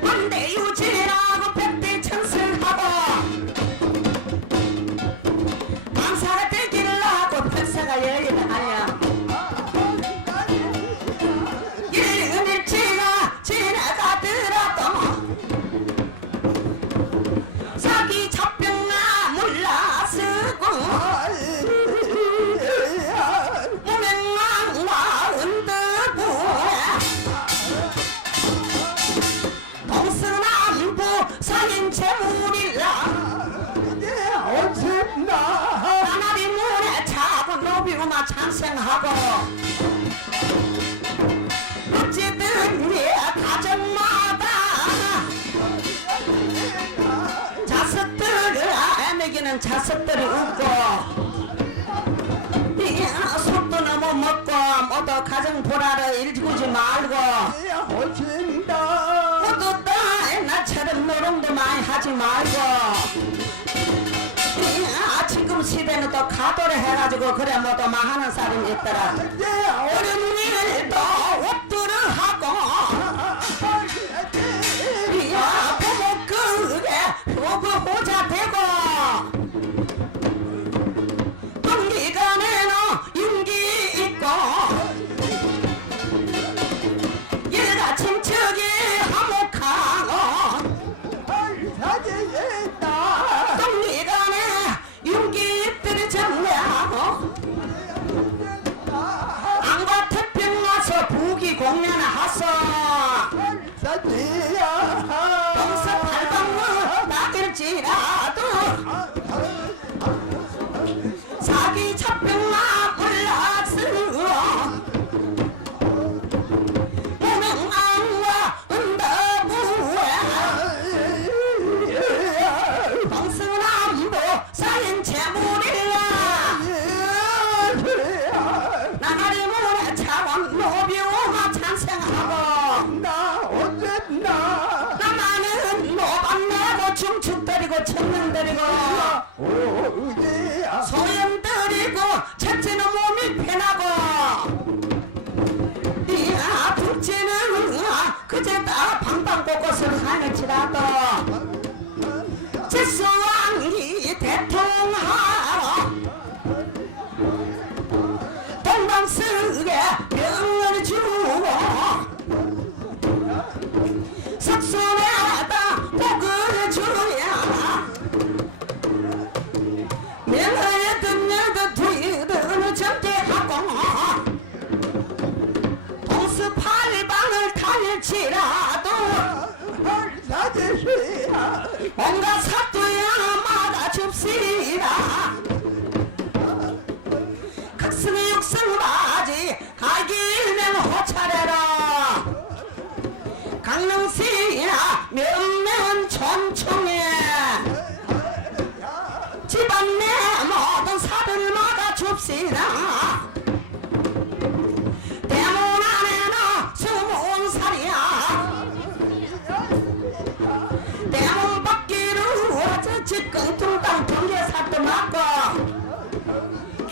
만대요 진하고 백대 천승하고 감사가 되기를 하고 백사가 여인하여 일일치가 지나가더라도 사기 잡병나 몰라쓰고 무명왕과 은드부 동서남부 사인 재물일라 언제나 나날이 문에 차고 노비구나 찬생하고 어찌든 예 가정마다 자석들을 애매기는 자석들이 웃고 속도 너무 먹고 모두 가정 보라를 일구지 말고 언젠다 모두 다 옛날처럼 노름도 많이 하지 말고 지금 시대는 또 가도를 해가지고 그래 모두 망하는 사람이 있더라 어려운 일도 엎드려 하고 부모 그게 보고 호자 되고 동기간에는 윤기 있고 얘가 친척이 화목하고 동기간에 윤기들이 정리하고 안과 태평 와서 부기 공연하소 동서 팔방문 나길지라도 사기 잡병마 몰라쓰고 무명왕과 은더부에 동서남부 사인 재물일라 나가리 문에 차원 노비오마 찬생하고 나만은 노반내고 중축들이고 청년들이고 소년들이고 첫째는 몸이 편하고 둘째는 그제 다 방방곡곡을 하늘치라도 제수왕이 대통하러 동방석에 명을 주고 석순에다 복을 주야 명을 듣는 뒤들을 전개하고 동서팔방을 탈칠하도 온갖 사또야마다 줍시다 각성의 육성바지 가길면 호차례라 강릉시나 명면 천총에 집안 내 모든 사들마다 줍시다 대문 안에는 스무 살이야 대문 밖으로 어저 찌끙뚱땅 경계살도 맞고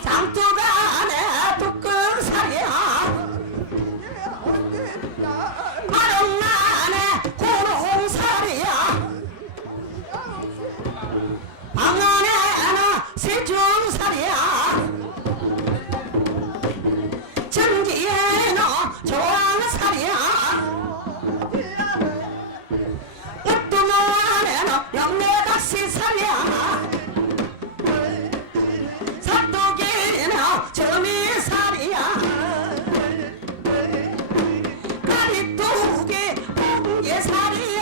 장투가 안에 뚝끝살이야 마룡 안에 고롱살이야 방 안에는 세중살이야 전기에는 조항살이야 웃두모 안에는 영내각시살이야 사또기는 점이살이야 까리뚜기 봉예살이야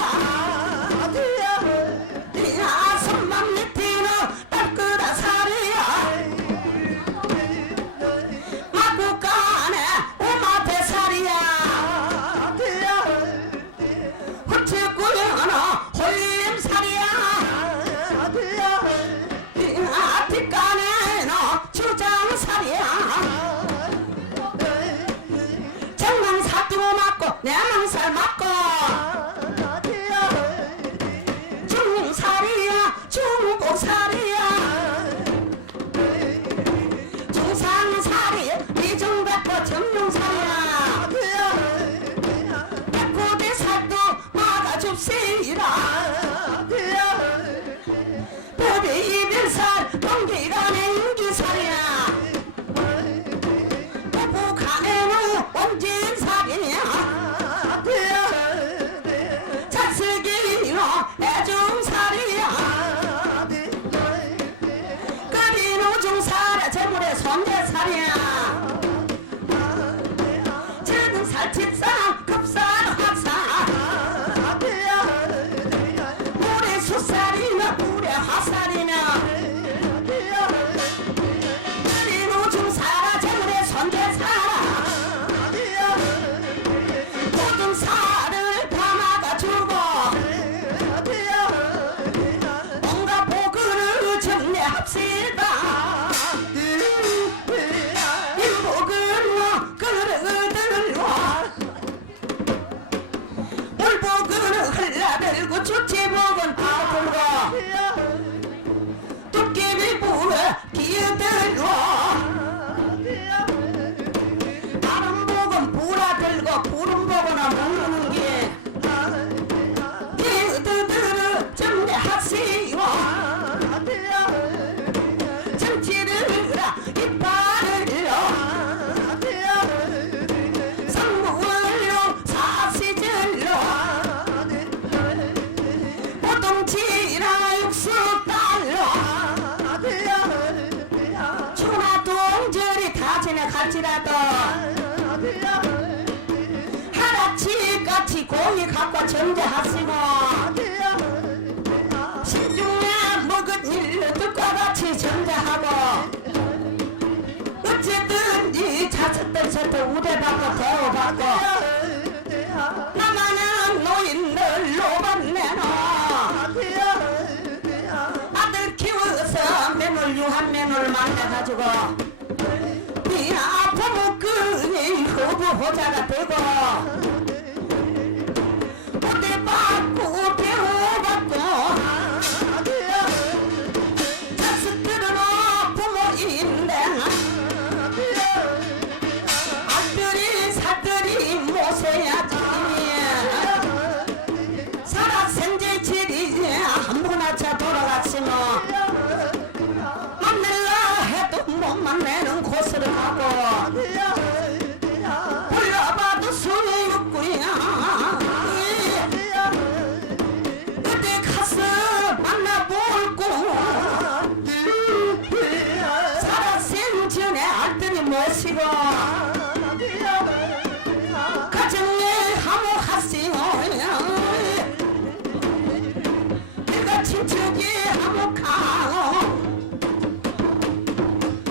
손만 밑에는 따끄다 살이야 내 망살 맞고 중살이야 중복살이야 중상살이 이중백고 정중살이야 백고대 살도 막아줍시라 부디 이별살 공기가 냉기살이야 부부간에는 온진살이냐 자식이요 애중살이야 끓이는 중살에 재물에 손대살이야 저등살 집상 급살 화살 물에 숫살이며 물에 화살이며 끓이는 중살에 재물에 손대살아 모든 살을 다 막아주고 온갖 복을 정리합시다 일복은 그르들고 물복은 흘러들고 주치복은 파들고 도깨비 불에 기어들고 바람복은 불아들고 구름복은 먹는 게 기어들어 정리하시오 정치를 이빨을로 상무을로 사시질로 보통치나 육수달로 천하동절이 다 지나갈지라도 하라치같이 공이 갖고 정제하시고 신중에 먹은 일로 뜻과 같이 정제하고 어쨌든지 자식들서도 우대받고 대우받고 나만은 노인들 로반내노 아들 키워서 매물 유한 매물 만나가지고 네 아픔은 끄니 후보호자가 되고 우대받고 대우받고 자식들은 부모인데 아들이 사들이 모셔야지 살아생제질이 한번아차 돌아갔으면 만날라 해도 못 만나는 곳으로 가고 불러봐도 소용이 없구야 어디 가서 만나볼고 살아생전에 알뜰히 모시고 가정에 화목하시오 내가 친척이 화목하고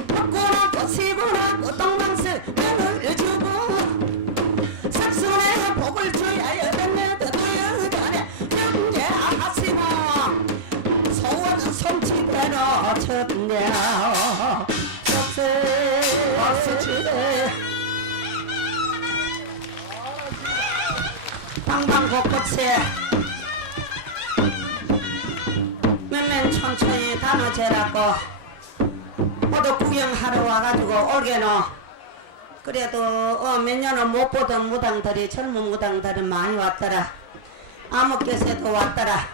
먹고나 꼬시고나 꼬똥방스 명을 주고 삭순에 복을 줘야 여덟내도 여덟에 경제하시고 소원 손치대로 쳤냐 석쇠 방방곡곡새 맨맨 천천히 단어재라고 모두 구경하러 와가지고 올게노 그래도 몇 년은 못 보던 무당들이 젊은 무당들이 많이 왔더라 암흑교새도 왔더라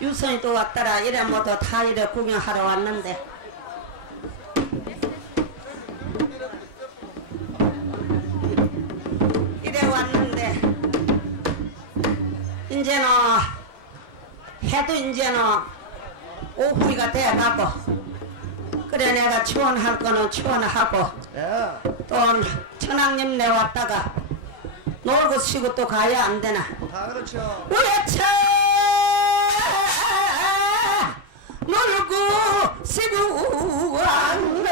유선이도 왔더라 이래 모두 다 이래 구경하러 왔는데 이래 왔는데 이제는 해도 이제는 오후가 돼가고 그래 내가 추원할 거는 추원하고 또 천왕님네 왔다가 놀고 쉬고 또 가야 안 되나 다 그렇죠. 우야차 놀고 쉬고 안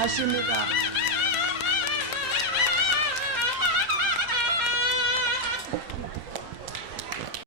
하십니까?